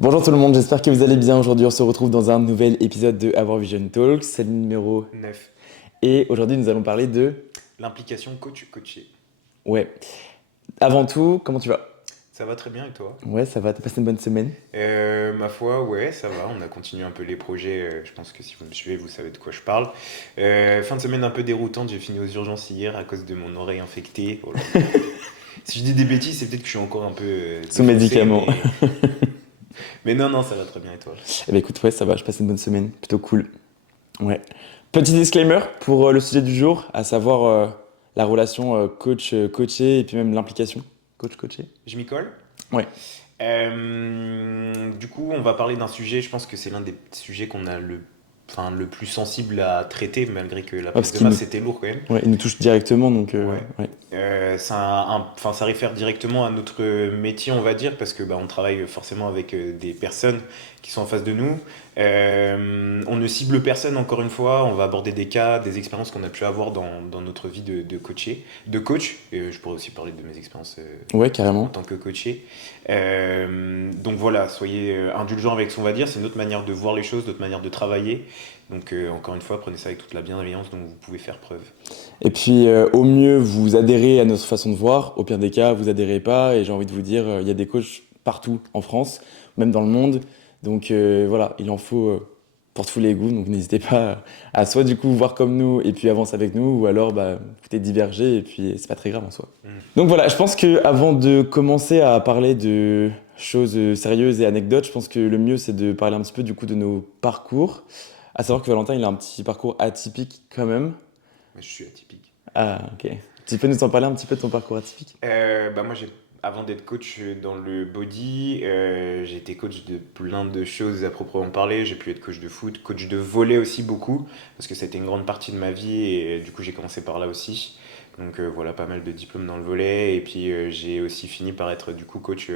Bonjour tout le monde, j'espère que vous allez bien. Aujourd'hui, on se retrouve dans un nouvel épisode de Our Vision Talks, c'est le numéro. 9. Et aujourd'hui, nous allons parler de. L'implication coach-coaché. Ouais. Avant tout, comment tu vas? Ça va très bien et toi? Ouais, ça va, t'as passé une bonne semaine? Ma foi, ouais, ça va. On a continué un peu les projets. Je pense que si vous me suivez, vous savez de quoi je parle. Fin de semaine un peu déroutante. J'ai fini aux urgences hier à cause de mon oreille infectée. Oh là là. Si je dis des bêtises, c'est peut-être que je suis encore un peu Sous défoncé, médicaments. mais non, non, ça va très bien et toi? Eh ben écoute, ouais, ça va, je passe une bonne semaine, plutôt cool. Ouais. Petit disclaimer pour le sujet du jour, à savoir la relation coach-coaché et puis même l'implication coach-coaché. Je m'y colle. Ouais. Du coup, on va parler d'un sujet. Je pense que c'est l'un des sujets qu'on a le plus sensible à traiter, malgré que la Ouais, parce prise de qu'il masse nous, c'était lourd quand même. ouais, il nous touche directement, donc Ouais. ouais. Ça réfère directement à notre métier, on va dire, parce que bah, on travaille forcément avec des personnes qui sont en face de nous. On ne cible personne, encore une fois. On va aborder des cas, des expériences qu'on a pu avoir dans notre vie de coach. Et je pourrais aussi parler de mes expériences Ouais, en carrément. tant que coaché. Donc voilà, soyez indulgents avec ce qu'on va dire. C'est notre manière de voir les choses, notre manière de travailler. Donc encore une fois, prenez ça avec toute la bienveillance dont vous pouvez faire preuve. Et puis, au mieux, vous adhérez à notre façon de voir. Au pire des cas, vous adhérez pas. Et j'ai envie de vous dire, il y a des coachs partout en France, même dans le monde. Donc voilà, il en faut pour tous les goûts. Donc n'hésitez pas à soit du coup voir comme nous et puis avancer avec nous, ou alors bah, écoutez, diverger et puis c'est pas très grave en soi. Mm. Donc voilà, je pense que avant de commencer à parler de choses sérieuses et anecdotes, je pense que le mieux c'est de parler un petit peu du coup de nos parcours. À savoir que Valentin, il a un petit parcours atypique quand même. Mais je suis atypique. Ah, ok. Tu peux nous en parler un petit peu de ton parcours atypique? Bah moi, avant d'être coach dans le body, j'ai été coach de plein de choses à proprement parler. J'ai pu être coach de foot, coach de volley aussi beaucoup, parce que c'était une grande partie de ma vie et du coup j'ai commencé par là aussi. Donc voilà, pas mal de diplômes dans le volley. Et puis j'ai aussi fini par être du coup coach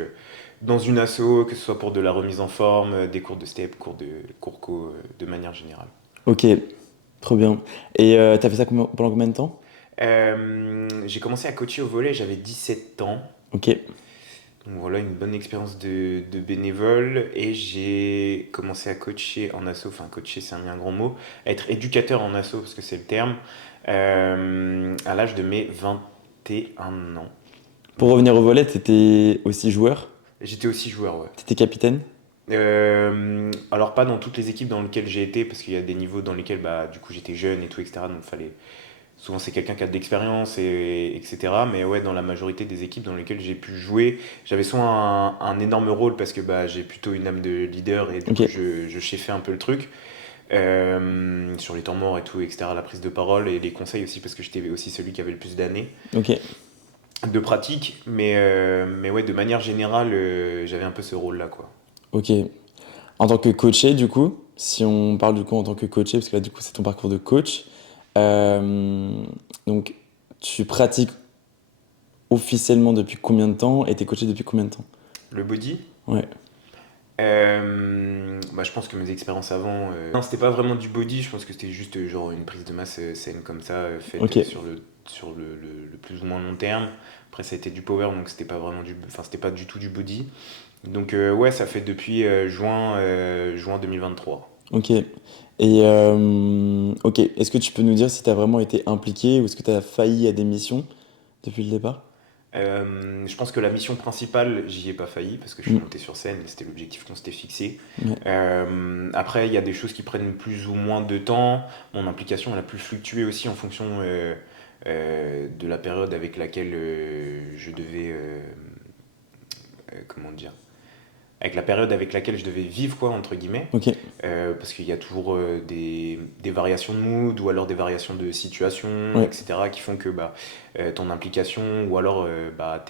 dans une asso, que ce soit pour de la remise en forme, des cours de step, cours co, de manière générale. Ok, trop bien. Et t'as fait ça pendant combien de temps? J'ai commencé à coacher au volley, j'avais 17 ans. Ok, Donc voilà, une bonne expérience de bénévole et j'ai commencé à coacher en asso, enfin coacher c'est un grand mot, à être éducateur en asso parce que c'est le terme, à l'âge de mes 21 ans. pour revenir au volet, t'étais aussi joueur? J'étais aussi joueur, ouais. T'étais capitaine? Alors pas dans toutes les équipes dans lesquelles j'ai été parce qu'il y a des niveaux dans lesquels bah, du coup j'étais jeune et tout, etc. Donc fallait. Souvent, c'est quelqu'un qui a de l'expérience, etc. Mais ouais, dans la majorité des équipes dans lesquelles j'ai pu jouer, j'avais soit un énorme rôle parce que bah, j'ai plutôt une âme de leader et du Ok, coup, je cheffais un peu le truc. Sur les temps morts et tout, etc. La prise de parole et les conseils aussi parce que j'étais aussi celui qui avait le plus d'années ok, de pratique. Mais ouais, de manière générale, j'avais un peu ce rôle-là, quoi. ok. En tant que coaché, du coup, si on parle du coup en tant que coaché, parce que là, du coup, c'est ton parcours de coach, euh, donc tu pratiques officiellement depuis combien de temps et t'es coaché depuis combien de temps? Le body. Ouais, Bah, je pense que mes expériences avant. Non, c'était pas vraiment du body, je pense que c'était juste genre une prise de masse saine comme ça, faite ok, sur le plus ou moins long terme. Après, ça a été du power, donc c'était pas vraiment enfin, c'était pas du tout du body. Donc, ouais, ça fait depuis juin 2023. ok. Et ok, est-ce que tu peux nous dire si t'as vraiment été impliqué ou est-ce que t'as failli à des missions depuis le départ? Je pense que la mission principale, j'y ai pas failli parce que je suis Mm, monté sur scène et c'était l'objectif qu'on s'était fixé. ouais. Après, il y a des choses qui prennent plus ou moins de temps. Mon implication, elle a pu fluctuer aussi en fonction de la période avec laquelle je devais, comment dire, avec la période avec laquelle je devais vivre, quoi, entre guillemets. Ok, Parce qu'il y a toujours des variations de mood ou alors des variations de situation, ouais, etc., qui font que bah, ton implication ou alors bah,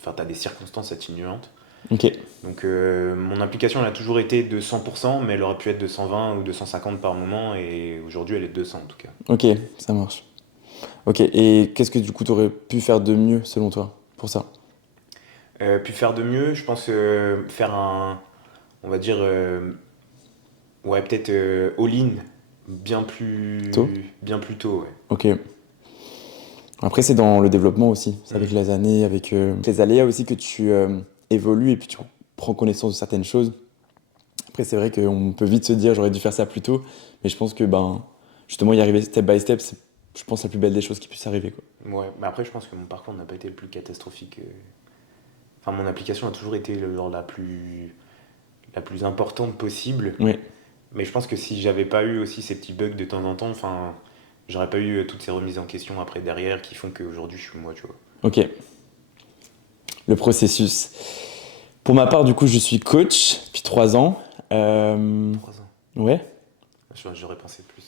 enfin, t'as des circonstances atténuantes. ok, Donc mon implication, elle a toujours été de 100%, mais elle aurait pu être de 120 ou de 150 par moment, et aujourd'hui elle est de 200 en tout cas. ok, ça marche. Ok, et qu'est-ce que du coup t'aurais pu faire de mieux selon toi pour ça? Puis faire de mieux, je pense faire on va dire, ouais, peut-être all-in Tôt? bien plus tôt, ouais. Ok. Après, c'est dans le développement aussi. C'est avec Mm. les années, avec les aléas aussi que tu évolues et puis tu prends connaissance de certaines choses. Après, c'est vrai qu'on peut vite se dire j'aurais dû faire ça plus tôt, mais je pense que justement y arriver step by step, c'est, je pense, la plus belle des choses qui puisse arriver, quoi. Ouais, mais après, je pense que mon parcours n'a pas été le plus catastrophique. Enfin, mon application a toujours été genre la plus importante possible. Oui, Mais je pense que si j'avais pas eu aussi ces petits bugs de temps en temps, enfin, j'aurais pas eu toutes ces remises en question après derrière qui font qu'aujourd'hui je suis moi, tu vois. ok. Le processus. Pour ma part, du coup, je suis coach depuis 3 ans. 3 ans. Ouais, J'aurais pensé plus.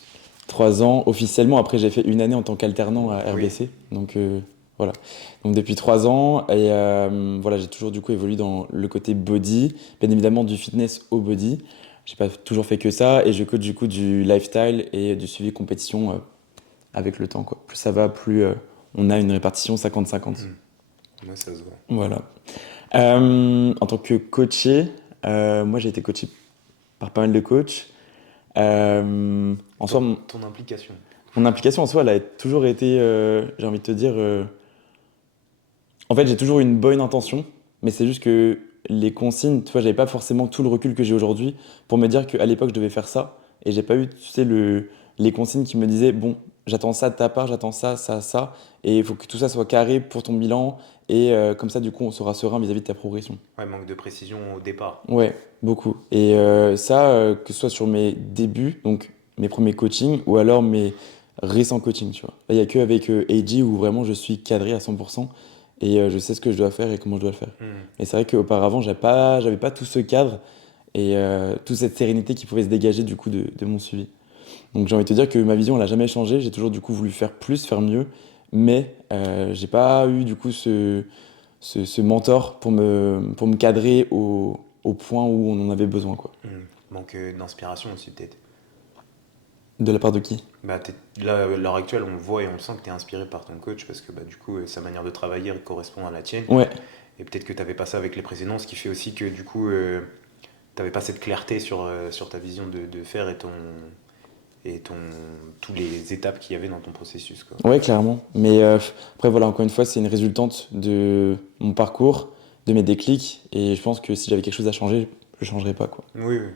3 ans officiellement. Après, j'ai fait une année en tant qu'alternant à Oui. RBC. Donc voilà. Donc depuis 3 ans, et voilà, j'ai toujours du coup évolué dans le côté body, bien évidemment du fitness au body. J'ai pas toujours fait que ça, et je coach du coup du lifestyle et du suivi compétition avec le temps, quoi. Plus ça va, plus on a une répartition 50-50. Moi, ça se voit. Voilà. En tant que coaché, moi j'ai été coaché par pas mal de coachs. En soi, Ton implication. mon implication en soi, elle a toujours été, j'ai envie de te dire, en fait, j'ai toujours eu une bonne intention, mais c'est juste que les consignes, tu vois, j'avais pas forcément tout le recul que j'ai aujourd'hui pour me dire qu'à l'époque, je devais faire ça, et j'ai pas eu, tu sais, les consignes qui me disaient, bon, j'attends ça de ta part, j'attends ça, ça, ça, et il faut que tout ça soit carré pour ton bilan, et comme ça, du coup, on sera serein vis-à-vis de ta progression. Ouais, manque de précision au départ. Ouais, beaucoup. Et ça, que ce soit sur mes débuts, donc mes premiers coachings, ou alors mes récents coachings, tu vois. Là, il n'y a qu'avec AG où vraiment je suis cadré à 100% et je sais ce que je dois faire et comment je dois le faire. Hmm. Et c'est vrai qu'auparavant, j'avais pas tout ce cadre et toute cette sérénité qui pouvait se dégager du coup de mon suivi. Donc j'ai envie de te dire que ma vision, elle n'a jamais changé. J'ai toujours du coup voulu faire plus, faire mieux, mais j'ai pas eu du coup ce mentor pour me cadrer au point où on en avait besoin, quoi. Manque d'inspiration aussi, peut-être. De la part de qui? Bah, là, à l'heure actuelle, on le voit et on le sent que tu es inspiré par ton coach parce que bah, du coup, sa manière de travailler correspond à la tienne. Ouais, Et peut-être que tu n'avais pas ça avec les précédents, ce qui fait aussi que du coup, tu n'avais pas cette clarté sur ta vision de faire et tous les étapes qu'il y avait dans ton processus, quoi. ouais, clairement. Mais après, voilà, encore une fois, c'est une résultante de mon parcours, de mes déclics, et je pense que si j'avais quelque chose à changer, je changerais pas, quoi. Oui, oui.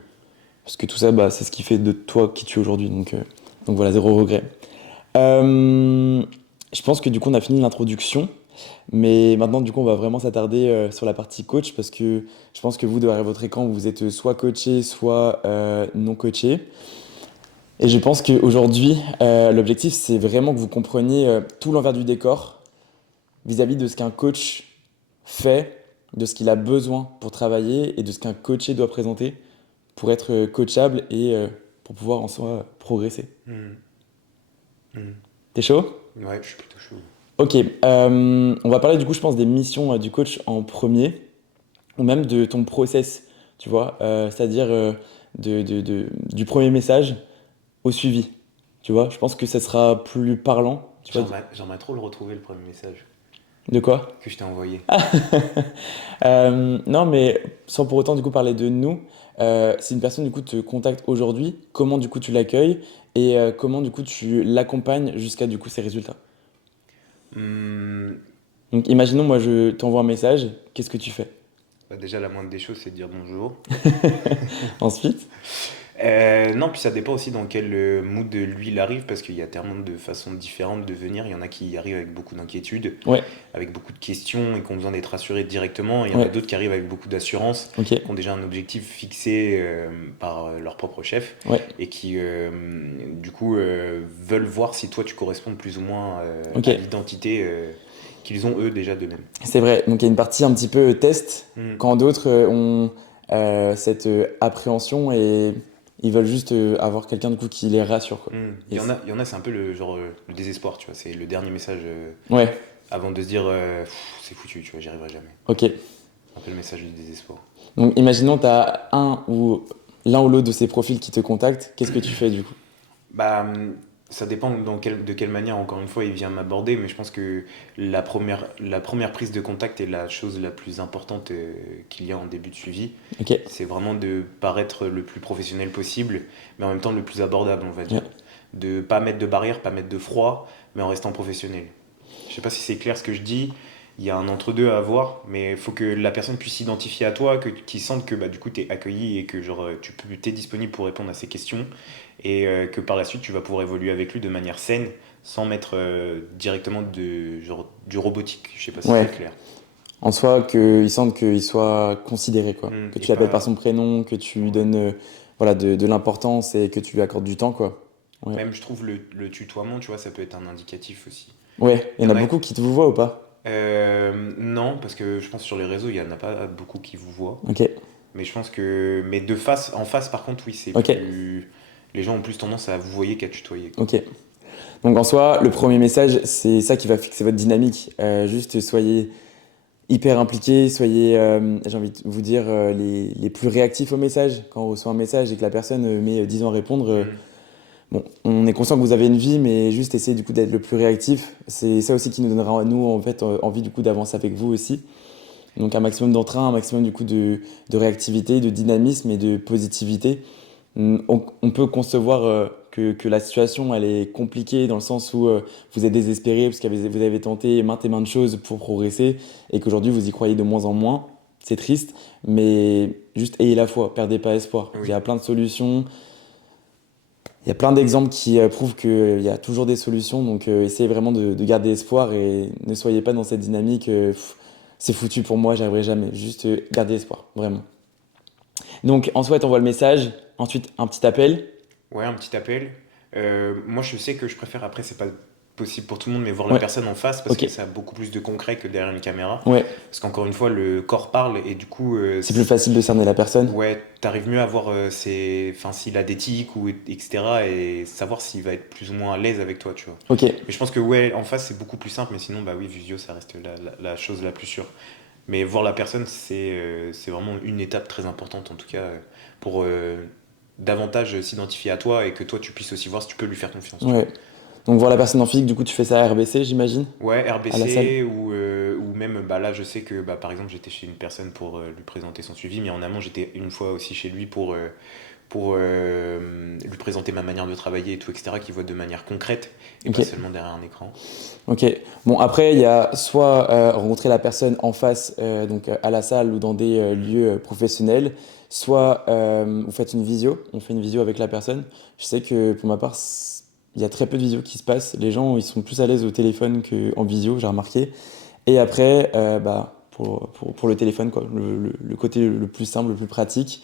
Parce que tout ça, c'est ce qui fait de toi qui tu es aujourd'hui, donc voilà, zéro regret. Euh, je pense que du coup, on a fini l'introduction. Mais maintenant, du coup, on va vraiment s'attarder sur la partie coach parce que je pense que vous, derrière votre écran, vous êtes soit coaché, soit non coaché. Et je pense qu'aujourd'hui, l'objectif, c'est vraiment que vous compreniez tout l'envers du décor vis-à-vis de ce qu'un coach fait, de ce qu'il a besoin pour travailler et de ce qu'un coaché doit présenter pour être coachable et pour pouvoir en soi progresser. Hmm. Hmm. T'es chaud? Ouais, je suis plutôt chaud. Ok, on va parler du coup, je pense, des missions du coach en premier, ou même de ton process, tu vois, c'est-à-dire du premier message au suivi, tu vois. Je pense que ça sera plus parlant, tu vois. J'aimerais trop le retrouver, le premier message De quoi? que je t'ai envoyé. Non, mais sans pour autant du coup parler de nous, si une personne du coup te contacte aujourd'hui, comment du coup tu l'accueilles et comment du coup tu l'accompagnes jusqu'à du coup ses résultats. Hmm. Donc imaginons moi je t'envoie un message, qu'est-ce que tu fais? Bah, déjà, la moindre des choses, c'est de dire bonjour. Ensuite? Non, puis ça dépend aussi dans quel mood lui il arrive, parce qu'il y a tellement de façons différentes de venir. Il y en a qui y arrivent avec beaucoup d'inquiétude, Ouais, avec beaucoup de questions et qui ont besoin d'être rassurés directement. Et il y en a ouais, d'autres qui arrivent avec beaucoup d'assurance, ok, qui ont déjà un objectif fixé par leur propre chef ouais, et qui, du coup, veulent voir si toi tu corresponds plus ou moins ok. à l'identité qu'ils ont eux déjà d'eux-mêmes. C'est vrai, donc il y a une partie un petit peu test, Hmm. quand d'autres ont cette appréhension et ils veulent juste avoir quelqu'un du coup qui les rassure, quoi. Hmm. Et Il y en a c'est un peu le genre le désespoir, tu vois. C'est le dernier message ouais, avant de se dire c'est foutu, tu vois, j'y arriverai jamais. ok. Un peu le message du désespoir. Donc imaginons tu as l'un ou l'autre de ces profils qui te contactent, qu'est-ce que tu fais du coup? Bah, ça dépend de quelle manière, encore une fois, il vient m'aborder, mais je pense que la première prise de contact est la chose la plus importante qu'il y a en début de suivi. Ok, C'est vraiment de paraître le plus professionnel possible, mais en même temps le plus abordable, on va ouais. dire. De pas mettre de barrière, pas mettre de froid, mais en restant professionnel. Je sais pas si c'est clair ce que je dis, il y a un entre-deux à avoir, mais il faut que la personne puisse s'identifier à toi, qu'il sente que bah, du coup tu es accueilli et que genre, t'es disponible pour répondre à ses questions et que par la suite tu vas pouvoir évoluer avec lui de manière saine sans mettre directement genre, du robotique. Je sais pas si c'est Ouais. clair. En soi, qu'ils sentent qu'il soit considéré, quoi. Que Et tu l'appelles par pas. son prénom, que tu lui Ouais. donnes voilà, de l'importance et que tu lui accordes du temps, quoi. Ouais. Même je trouve le tutoiement, tu vois, ça peut être un indicatif aussi. Ouais, il Il y y en a en a. beaucoup qui te vous voient ou pas? Non, parce que je pense sur les réseaux, il y en a pas beaucoup qui vous voient. Ok, Mais je pense que. Mais de face, en face, par contre, oui, c'est ok, plus. Les gens ont plus tendance à vous voyer qu'à tutoyer, quoi. ok. Donc en soi, le premier message, c'est ça qui va fixer votre dynamique. Juste soyez hyper impliqués, soyez, j'ai envie de vous dire, les plus réactifs au message. Quand on reçoit un message et que la personne met 10 ans à répondre, Hmm. bon, on est conscient que vous avez une vie, mais juste essayez du coup d'être le plus réactif. C'est ça aussi qui nous donnera, nous, en fait, envie du coup d'avancer avec vous aussi. Donc un maximum d'entrain, un maximum du coup de réactivité, de dynamisme et de positivité. On peut concevoir que la situation elle est compliquée dans le sens où vous êtes désespéré parce que vous avez tenté maintes et maintes choses pour progresser et qu'aujourd'hui vous y croyez de moins en moins. C'est triste, mais juste ayez la foi, perdez pas espoir. Il y Oui. a plein de solutions, il y a plein d'exemples qui prouvent qu'il y a toujours des solutions, donc essayez vraiment de garder espoir et ne soyez pas dans cette dynamique c'est foutu pour moi, j'y arriverai jamais. Juste gardez espoir, vraiment. Donc en soi, t'envoies le message, ensuite un petit appel. Ouais, un petit appel. Moi, je sais que je préfère, après, c'est pas possible pour tout le monde, mais voir la Ouais, personne en face parce ok. que ça a beaucoup plus de concret que derrière une caméra. Ouais, Parce qu'encore une fois, le corps parle et du coup, c'est plus facile de cerner la personne. ouais, t'arrives mieux à voir enfin, s'il a des tics ou etc. et savoir s'il va être plus ou moins à l'aise avec toi, tu vois. Ok, Mais je pense que ouais, en face, c'est beaucoup plus simple, mais sinon, bah oui, Visio, ça reste la chose la plus sûre. Mais voir la personne, c'est vraiment une étape très importante, en tout cas, pour davantage s'identifier à toi et que toi, tu puisses aussi voir si tu peux lui faire confiance, tu vois. ouais. Donc voir la personne en physique, du coup tu fais ça à RBC, j'imagine, Ouais, à la salle. RBC ou même bah là je sais que bah, par exemple j'étais chez une personne pour lui présenter son suivi, mais en amont j'étais une fois aussi chez lui pour lui présenter ma manière de travailler et tout, etc., qu'il voit de manière concrète et Ok, pas seulement derrière un écran. ok. Bon après il y a soit rencontrer la personne en face, donc à la salle ou dans des Mhm. lieux professionnels, soit vous faites une visio, on fait une visio avec la personne. Je sais que pour ma part, il y a très peu de visio qui se passent. Les gens ils sont plus à l'aise au téléphone qu'en visio, j'ai remarqué. Et après, bah, pour le téléphone, quoi, le côté le plus simple, le plus pratique.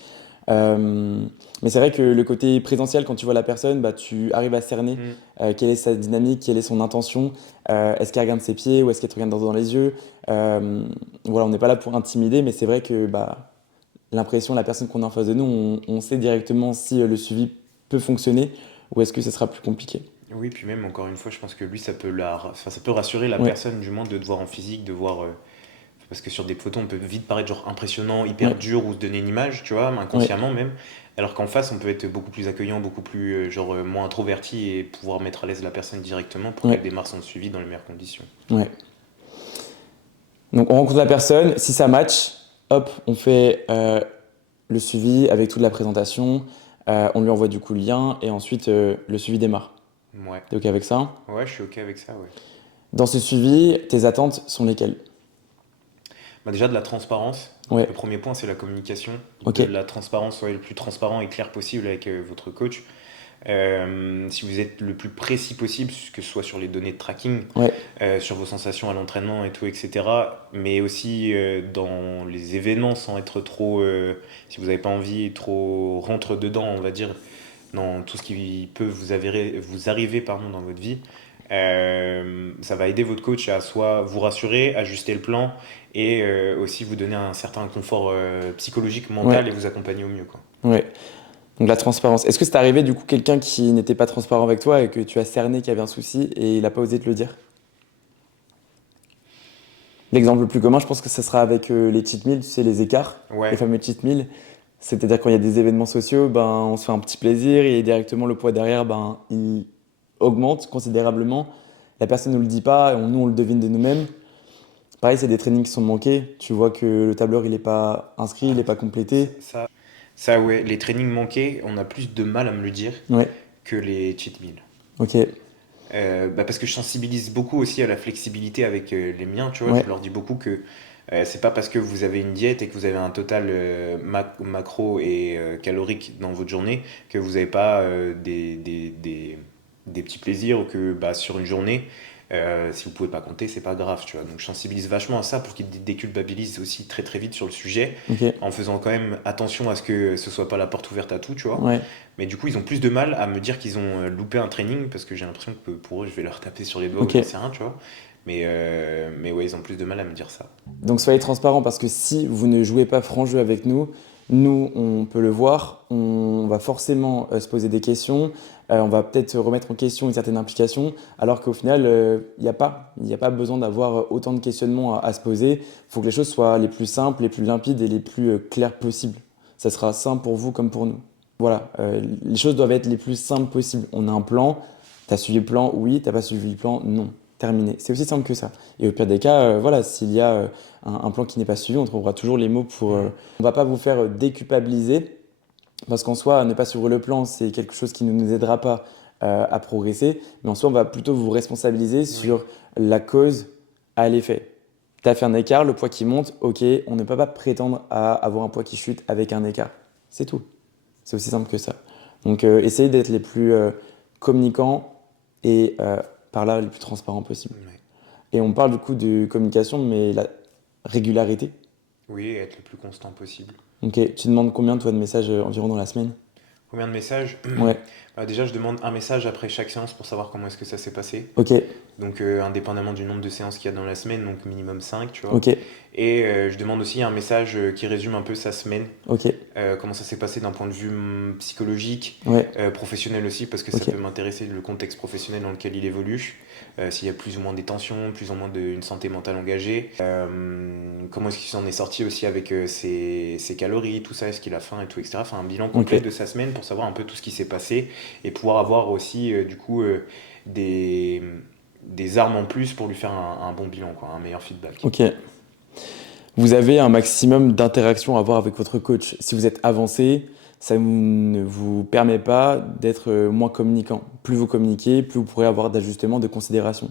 Euh, mais c'est vrai que le côté présentiel, quand tu vois la personne, bah, tu arrives à cerner Mhm. quelle est sa dynamique, quelle est son intention, est-ce qu'elle regarde ses pieds ou est-ce qu'elle te regarde dans les yeux. Euh, voilà, on n'est pas là pour intimider, mais c'est vrai que bah, l'impression, la personne qu'on a en face de nous, on sait directement si le suivi peut fonctionner ou est-ce que ce sera plus compliqué. Oui, puis même encore une fois, je pense que lui enfin, ça peut rassurer la Ouais, personne du moins de te voir en physique, de voir. Parce que sur des photos, on peut vite paraître genre impressionnant, hyper ouais, dur ou se donner une image, tu vois, ouais, inconsciemment même. Alors qu'en face, on peut être beaucoup plus accueillant, beaucoup plus genre moins introverti et pouvoir mettre à l'aise la personne directement pour qu'elle ouais, démarre son suivi dans les meilleures conditions. ouais. Donc on rencontre la personne, si ça match, hop, on fait le suivi avec toute la présentation, on lui envoie du coup le lien et ensuite le suivi démarre. Ouais. T'es ok avec ça? Ouais, je suis ok avec ça, ouais. Dans ce suivi, tes attentes sont lesquelles? Bah, déjà de la transparence. Ouais, Le premier point, c'est la communication. ok, De la transparence, soyez le plus transparent et clair possible avec votre coach. Si vous êtes le plus précis possible, que ce soit sur les données de tracking, ouais, sur vos sensations à l'entraînement et tout, etc. Mais aussi dans les événements sans être trop, si vous n'avez pas envie, trop rentre dedans, on va dire, dans tout ce qui peut vous arriver pardon, dans votre vie. Ça va aider votre coach à soit vous rassurer, ajuster le plan et aussi vous donner un certain confort psychologique, ouais, mental et vous accompagner au mieux, quoi. ouais. Donc la transparence. Est-ce que c'est arrivé du coup quelqu'un qui n'était pas transparent avec toi et que tu as cerné qu'il y avait un souci et il n'a pas osé te le dire? L'exemple le plus commun, je pense que ce sera avec les cheat meals, tu sais, les écarts, les Ouais, fameux cheat meals. C'est-à-dire quand il y a des événements sociaux, ben, on se fait un petit plaisir et directement le poids derrière, ben, il augmente considérablement. La personne ne nous le dit pas, nous on le devine de nous-mêmes. Pareil, c'est des trainings qui sont manqués. Tu vois que le tableur il n'est pas inscrit, il n'est pas ça, complété. ça, ça, ouais, les trainings manqués, on a plus de mal à me le dire Ouais, que les cheat meals. ok. Parce que je sensibilise beaucoup aussi à la flexibilité avec les miens, tu vois. Je Ouais, leur dis beaucoup que c'est pas parce que vous avez une diète et que vous avez un total macro et calorique dans votre journée que vous n'avez pas des petits plaisirs ou que bah, sur une journée, si vous pouvez pas compter, c'est pas grave, tu vois. Donc je sensibilise vachement à ça pour qu'ils déculpabilisent aussi très très vite sur le sujet ok, en faisant quand même attention à ce que ce soit pas la porte ouverte à tout, tu vois. ouais, Mais du coup, ils ont plus de mal à me dire qu'ils ont loupé un training parce que j'ai l'impression que pour eux, je vais leur taper sur les doigts ou ok. j'en sais rien, tu vois. Mais ouais, ils ont plus de mal à me dire ça. Donc soyez transparent parce que si vous ne jouez pas franc jeu avec nous, nous on peut le voir, on va forcément se poser des questions, on va peut-être remettre en question une certaine implication, alors qu'au final il n'y a pas besoin d'avoir autant de questionnements à se poser. Il faut que les choses soient les plus simples, les plus limpides et les plus claires possibles. Ça sera simple pour vous comme pour nous. Voilà, les choses doivent être les plus simples possibles. On a un plan, tu as suivi le plan, oui, t'as pas suivi le plan, non. Terminé. C'est aussi simple que ça. Et au pire des cas, voilà, s'il y a un plan qui n'est pas suivi, on trouvera toujours les mots pour. Mm. On va pas vous faire déculpabiliser, parce qu'en soi, ne pas suivre le plan, c'est quelque chose qui ne nous aidera pas à progresser, mais en soi, on va plutôt vous responsabiliser Oui. sur la cause à l'effet. Tu as fait un écart, le poids qui monte, ok, on ne peut pas prétendre à avoir un poids qui chute avec un écart. C'est tout. C'est aussi simple que ça. Donc, essayez d'être les plus communicants et par là les plus transparents possible. Ouais. Et on parle du coup de communication, mais la régularité. Oui, être le plus constant possible. Ok, tu demandes combien toi de messages environ dans la semaine? Combien de messages? Ouais, Déjà, je demande un message après chaque séance pour savoir comment est-ce que ça s'est passé. ok, Donc, indépendamment du nombre de séances qu'il y a dans la semaine, donc minimum 5 tu vois. ok, Et je demande aussi un message qui résume un peu sa semaine, ok, comment ça s'est passé d'un point de vue psychologique, ouais, professionnel aussi, parce que ça peut ok, m'intéresser le contexte professionnel dans lequel il évolue, s'il y a plus ou moins des tensions, plus ou moins une santé mentale engagée, comment est-ce qu'il s'en est sorti aussi avec ses calories, tout ça, est-ce qu'il a faim et tout, etc. Enfin, un bilan ok, complet de sa semaine pour savoir un peu tout ce qui s'est passé et pouvoir avoir aussi, du coup, des, des armes en plus pour lui faire un bon bilan, quoi, un meilleur feedback. ok. Vous avez un maximum d'interactions à avoir avec votre coach. Si vous êtes avancé, ça ne vous permet pas d'être moins communicant. Plus vous communiquez, plus vous pourrez avoir d'ajustements, de considération.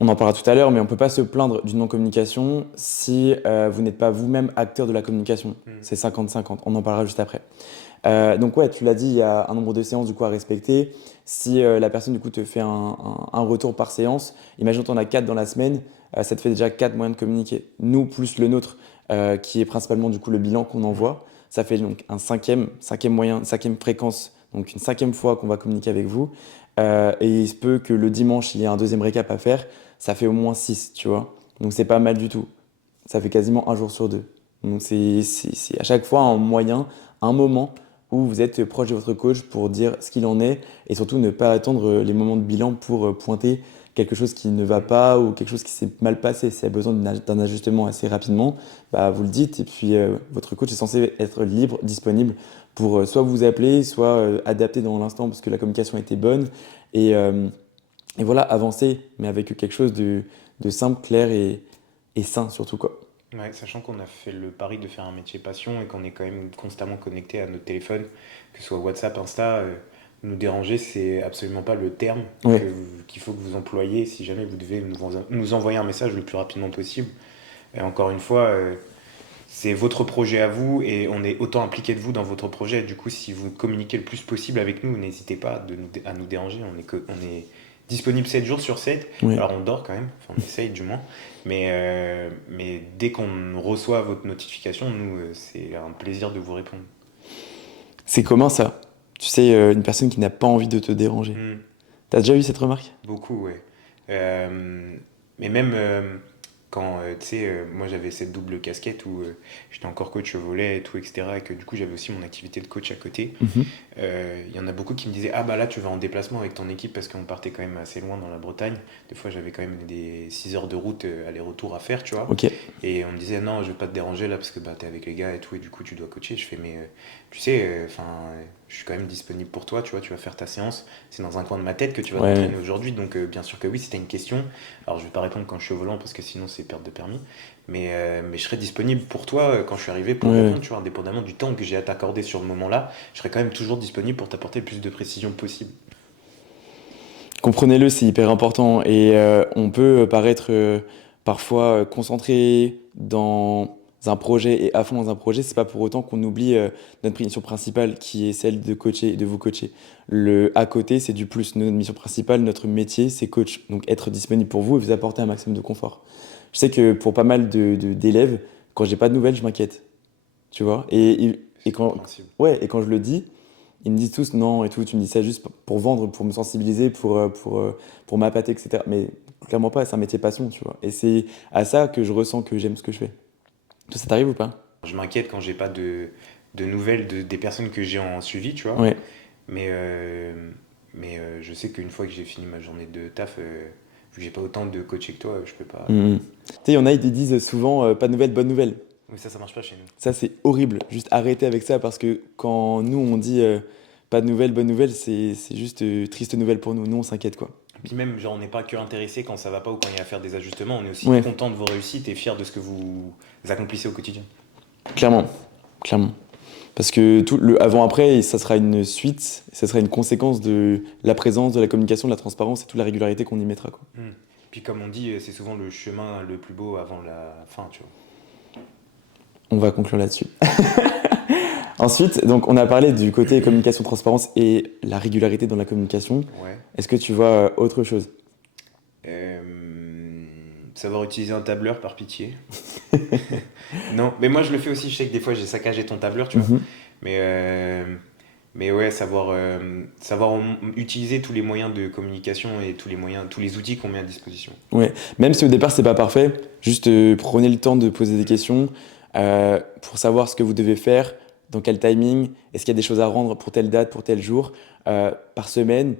On en parlera tout à l'heure, mais on ne peut pas se plaindre d'une non-communication si vous n'êtes pas vous-même acteur de la communication. Mm. C'est 50-50, on en parlera juste après. Donc ouais, tu l'as dit, il y a un nombre de séances du coup à respecter. Si la personne du coup te fait un retour par séance, imagine tu en as 4 dans la semaine, ça te fait déjà 4 moyens de communiquer. Nous plus le nôtre, qui est principalement du coup le bilan qu'on Mm. envoie, ça fait donc un cinquième moyen, cinquième fréquence, donc une cinquième fois qu'on va communiquer avec vous. Et il se peut que le dimanche, il y ait un deuxième récap à faire, ça fait au moins 6, tu vois. Donc c'est pas mal du tout. Ça fait quasiment un jour sur deux. Donc c'est à chaque fois un moyen, un moment où vous êtes proche de votre coach pour dire ce qu'il en est et surtout ne pas attendre les moments de bilan pour pointer quelque chose qui ne va Mm. pas ou quelque chose qui s'est mal passé. S'il y a besoin d'un ajustement assez rapidement, bah, vous le dites et puis votre coach est censé être libre, disponible pour soit vous appeler, soit adapter dans l'instant parce que la communication était bonne et, euh, et voilà, avancer, mais avec quelque chose de simple, clair et sain surtout quoi. Ouais, sachant qu'on a fait le pari de faire un métier passion et qu'on est quand même constamment connecté à notre téléphone, que ce soit WhatsApp, Insta, nous déranger, c'est absolument pas le terme Ouais, qu'il faut que vous employiez si jamais vous devez nous envoyer un message le plus rapidement possible. Et encore une fois, c'est votre projet à vous et on est autant impliqué de vous dans votre projet. Du coup, si vous communiquez le plus possible avec nous, n'hésitez pas à nous déranger. On est disponible 7 jours sur 7. ouais. Alors on dort quand même, enfin, on essaye du moins. Mais dès qu'on reçoit votre notification, nous, c'est un plaisir de vous répondre. C'est commun ça. Tu sais, une personne qui n'a pas envie de te déranger. Hmm. T'as déjà eu cette remarque? Beaucoup, ouais. Euh, mais même quand, tu sais, moi j'avais cette double casquette où j'étais encore coach au volet et tout, etc. Et que du coup j'avais aussi mon activité de coach à côté. Mhm. Il y en a beaucoup qui me disaient ah bah là tu vas en déplacement avec ton équipe parce qu'on partait quand même assez loin dans la Bretagne. Des fois j'avais quand même des 6 heures de route aller-retour à faire, tu vois. Ok, Et on me disait non je vais pas te déranger là parce que bah, t'es avec les gars et tout et du coup tu dois coacher. Je fais mais tu sais, enfin je suis quand même disponible pour toi, tu vois, tu vas faire ta séance. C'est dans un coin de ma tête que tu vas ouais. t'entraîner aujourd'hui. Donc bien sûr que oui, si t'as une question. Alors je vais pas répondre quand je suis au volant parce que sinon c'est perte de permis. Mais je serai disponible pour toi quand je suis arrivé pour Ouais, répondre, tu vois, indépendamment du temps que j'ai à t'accorder sur le moment-là je serai quand même toujours disponible pour t'apporter le plus de précision possible. Comprenez-le, c'est hyper important et on peut paraître parfois concentré dans un projet et à fond dans un projet. C'est pas pour autant qu'on oublie notre mission principale qui est celle de coacher et de vous coacher. Le à côté, c'est du plus. Notre mission principale, notre métier, c'est coach. Donc être disponible pour vous et vous apporter un maximum de confort. Je sais que pour pas mal d'élèves, quand j'ai pas de nouvelles, je m'inquiète. Tu vois? Et C'est quand, compréhensible. ouais, et quand je le dis, ils me disent tous non et tout, tu me dis ça juste pour vendre, pour me sensibiliser, pour m'appâter, etc. Mais clairement pas, c'est un métier passion, tu vois. Et c'est à ça que je ressens que j'aime ce que je fais. Toi, ça t'arrive ou pas? Je m'inquiète quand j'ai pas de nouvelles des personnes que j'ai en suivi, tu vois. Ouais. Mais, je sais qu'une fois que j'ai fini ma journée de taf, vu que j'ai pas autant de coachés que toi, je peux pas. Mhm. Tu sais, il y en a, ils te disent souvent pas de nouvelles, bonnes nouvelles. Mais ça marche pas chez nous. Ça, c'est horrible. Juste arrêter avec ça parce que quand nous, on dit pas de nouvelles, bonnes nouvelles, c'est juste triste nouvelle pour nous. Nous, on s'inquiète, quoi. Puis même, genre, on n'est pas que intéressé quand ça va pas ou quand il y a à faire des ajustements, on est aussi Ouais, content de vos réussites et fier de ce que vous accomplissez au quotidien. clairement. Clairement. Parce que tout le avant-après, ça sera une suite, ça sera une conséquence de la présence, de la communication, de la transparence et toute la régularité qu'on y mettra, quoi. Hmm. Puis comme on dit, c'est souvent le chemin le plus beau avant la fin, tu vois. On va conclure là-dessus. Ensuite, donc, on a parlé du côté communication, transparence et la régularité dans la communication. Ouais. Est-ce que tu vois autre chose? Savoir utiliser un tableur par pitié. Non, mais moi je le fais aussi, je sais que des fois j'ai saccagé ton tableur, tu vois. Mhm. Mais, mais ouais, savoir utiliser tous les moyens de communication et tous les moyens, tous les outils qu'on met à disposition. Ouais. Même si au départ, c'est pas parfait, juste prenez le temps de poser des questions pour savoir ce que vous devez faire, dans quel timing, est-ce qu'il y a des choses à rendre pour telle date, pour tel jour, par semaine,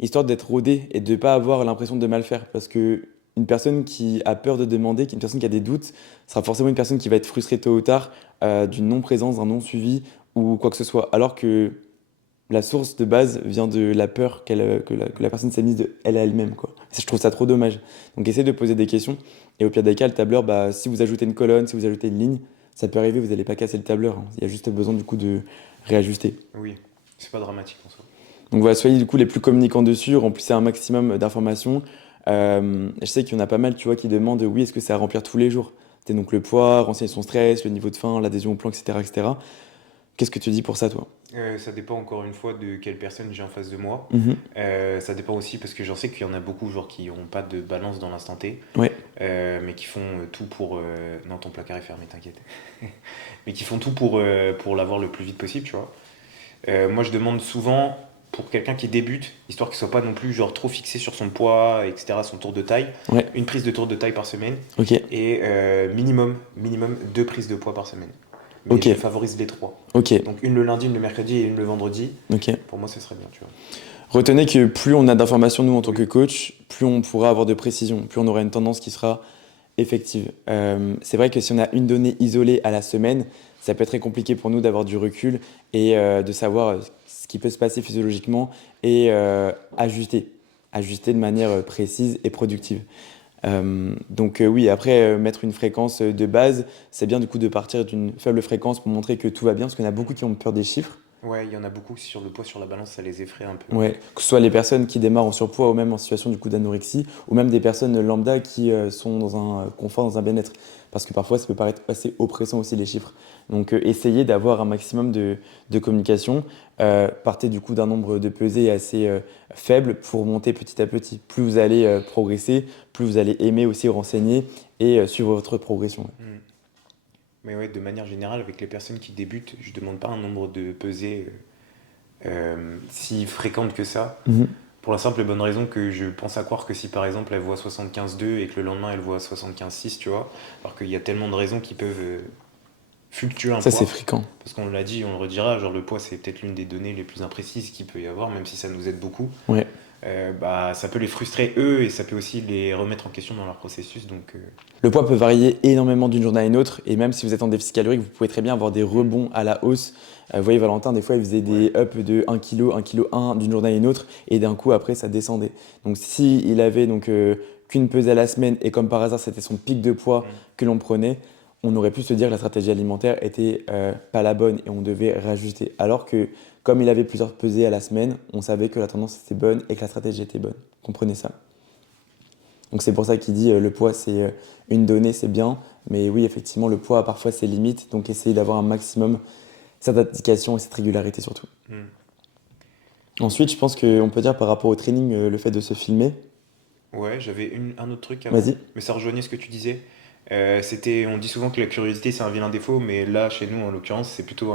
histoire d'être rodé et de ne pas avoir l'impression de mal faire. Parce que une personne qui a peur de demander, une personne qui a des doutes, sera forcément une personne qui va être frustrée tôt ou tard d'une non-présence, d'un non-suivi ou quoi que ce soit. Alors que la source de base vient de la peur que la personne s'est mise de elle à elle-même, quoi. Et ça, je trouve ça trop dommage. Donc essayez de poser des questions. Et au pire des cas, le tableur, bah, si vous ajoutez une colonne, si vous ajoutez une ligne, ça peut arriver, vous n'allez pas casser le tableur, hein. Il y a juste besoin du coup de réajuster. Oui, c'est pas dramatique en soi. Donc voilà, soyez du coup les plus communicants dessus, remplissez un maximum d'informations. Je sais qu'il y en a pas mal, tu vois, qui demandent, oui, est-ce que c'est à remplir tous les jours? C'est donc le poids, renseigner son stress, le niveau de faim, l'adhésion au plan, etc., etc. Qu'est-ce que tu dis pour ça, toi? Ça dépend encore une fois de quelle personne j'ai en face de moi. Mhm. Ça dépend aussi parce que j'en sais qu'il y en a beaucoup genre, qui n'ont pas de balance dans l'instant T, Ouais, mais qui font tout pour... Non, ton placard est fermé, t'inquiète. Mais qui font tout pour l'avoir le plus vite possible, tu vois. Moi, je demande souvent pour quelqu'un qui débute, histoire qu'il soit pas non plus genre trop fixé sur son poids, etc., son tour de taille, ouais, une prise de tour de taille par semaine ok, et minimum 2 prises de poids par semaine. Mais ok, je favorise les 3. ok, Donc une le lundi, une le mercredi et une le vendredi. ok. Pour moi, ce serait bien, tu vois. Retenez que plus on a d'informations, nous, en tant que Oui. coach, plus on pourra avoir de précision, plus on aura une tendance qui sera effective. C'est vrai que si on a une donnée isolée à la semaine, ça peut être très compliqué pour nous d'avoir du recul et de savoir ce qui peut se passer physiologiquement et ajuster de manière précise et productive. Donc oui, après, mettre une fréquence de base, c'est bien du coup de partir d'une faible fréquence pour montrer que tout va bien, parce qu'il y en a beaucoup qui ont peur des chiffres. Ouais, il y en a beaucoup sur le poids sur la balance, ça les effraie un peu. Ouais, que ce soit les personnes qui démarrent en surpoids ou même en situation du coup d'anorexie, ou même des personnes lambda qui sont dans un confort, dans un bien-être. Parce que parfois ça peut paraître assez oppressant aussi les chiffres. Donc essayez d'avoir un maximum de communication. Partez du coup d'un nombre de pesées assez faible pour monter petit à petit. Plus vous allez progresser, plus vous allez aimer aussi renseigner et suivre votre progression. Mm. Mais ouais, de manière générale, avec les personnes qui débutent, je demande pas un nombre de pesées si fréquente que ça. Mhm. Pour la simple et bonne raison que je pense à croire que si par exemple elle voit 75,2 et que le lendemain elle voit 75,6, tu vois, alors qu'il y a tellement de raisons qui peuvent fluctuer un Ça c'est poids. fréquent. Parce qu'on l'a dit, on le redira, genre le poids c'est peut-être l'une des données les plus imprécises qu'il peut y avoir, même si ça nous aide beaucoup. Ouais. Bah, ça peut les frustrer eux et ça peut aussi les remettre en question dans leur processus. Donc, Le poids peut varier énormément d'une journée à une autre, et même si vous êtes en déficit calorique, vous pouvez très bien avoir des rebonds à la hausse. Vous voyez, Valentin, des fois, il faisait des ups de 1 kg, 1,1 kg d'une journée à une autre, et d'un coup, après, ça descendait. Donc, si il avait donc, qu'une pesée à la semaine, et comme par hasard, c'était son pic de poids que l'on prenait, on aurait pu se dire que la stratégie alimentaire était pas la bonne et on devait réajuster. Alors que comme il avait plusieurs pesées à la semaine, on savait que la tendance était bonne et que la stratégie était bonne. Comprenez ça. Donc c'est pour ça qu'il dit le poids c'est une donnée, c'est bien, mais oui effectivement le poids a parfois ses limites, donc essayez d'avoir un maximum cette indication et cette régularité surtout. Mm. Ensuite je pense qu'on peut dire par rapport au training le fait de se filmer. Ouais, j'avais un autre truc avant, Vas-y. mais ça rejoignait ce que tu disais. C'était, on dit souvent que la curiosité c'est un vilain défaut, mais là chez nous en l'occurrence c'est plutôt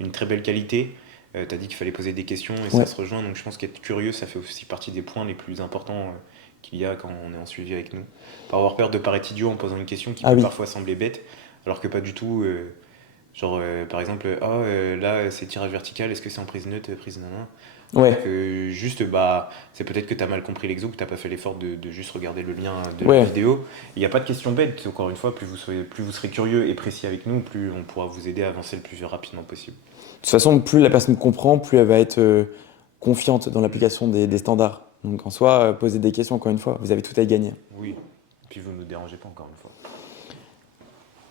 une très belle qualité. T'as dit qu'il fallait poser des questions et ça Ouais. se rejoint, donc je pense qu'être curieux ça fait aussi partie des points les plus importants qu'il y a quand on est en suivi avec nous. Pas avoir peur de paraître idiot en posant une question qui Ah peut oui. parfois sembler bête, alors que pas du tout. Genre par exemple, là c'est tirage vertical, est-ce que c'est en prise neutre, prise nana? Alors Ouais. que juste, bah, c'est peut-être que tu as mal compris l'exo, que tu pas fait l'effort de juste regarder le lien de la Ouais. vidéo. Il n'y a pas de question bête, encore une fois, plus vous serez curieux et précis avec nous, plus on pourra vous aider à avancer le plus rapidement possible. De toute façon, plus la personne comprend, plus elle va être confiante dans Mm. l'application des standards. Donc en soi, poser des questions encore une fois, vous avez tout à y gagner. Oui, puis vous ne nous dérangez pas encore une fois.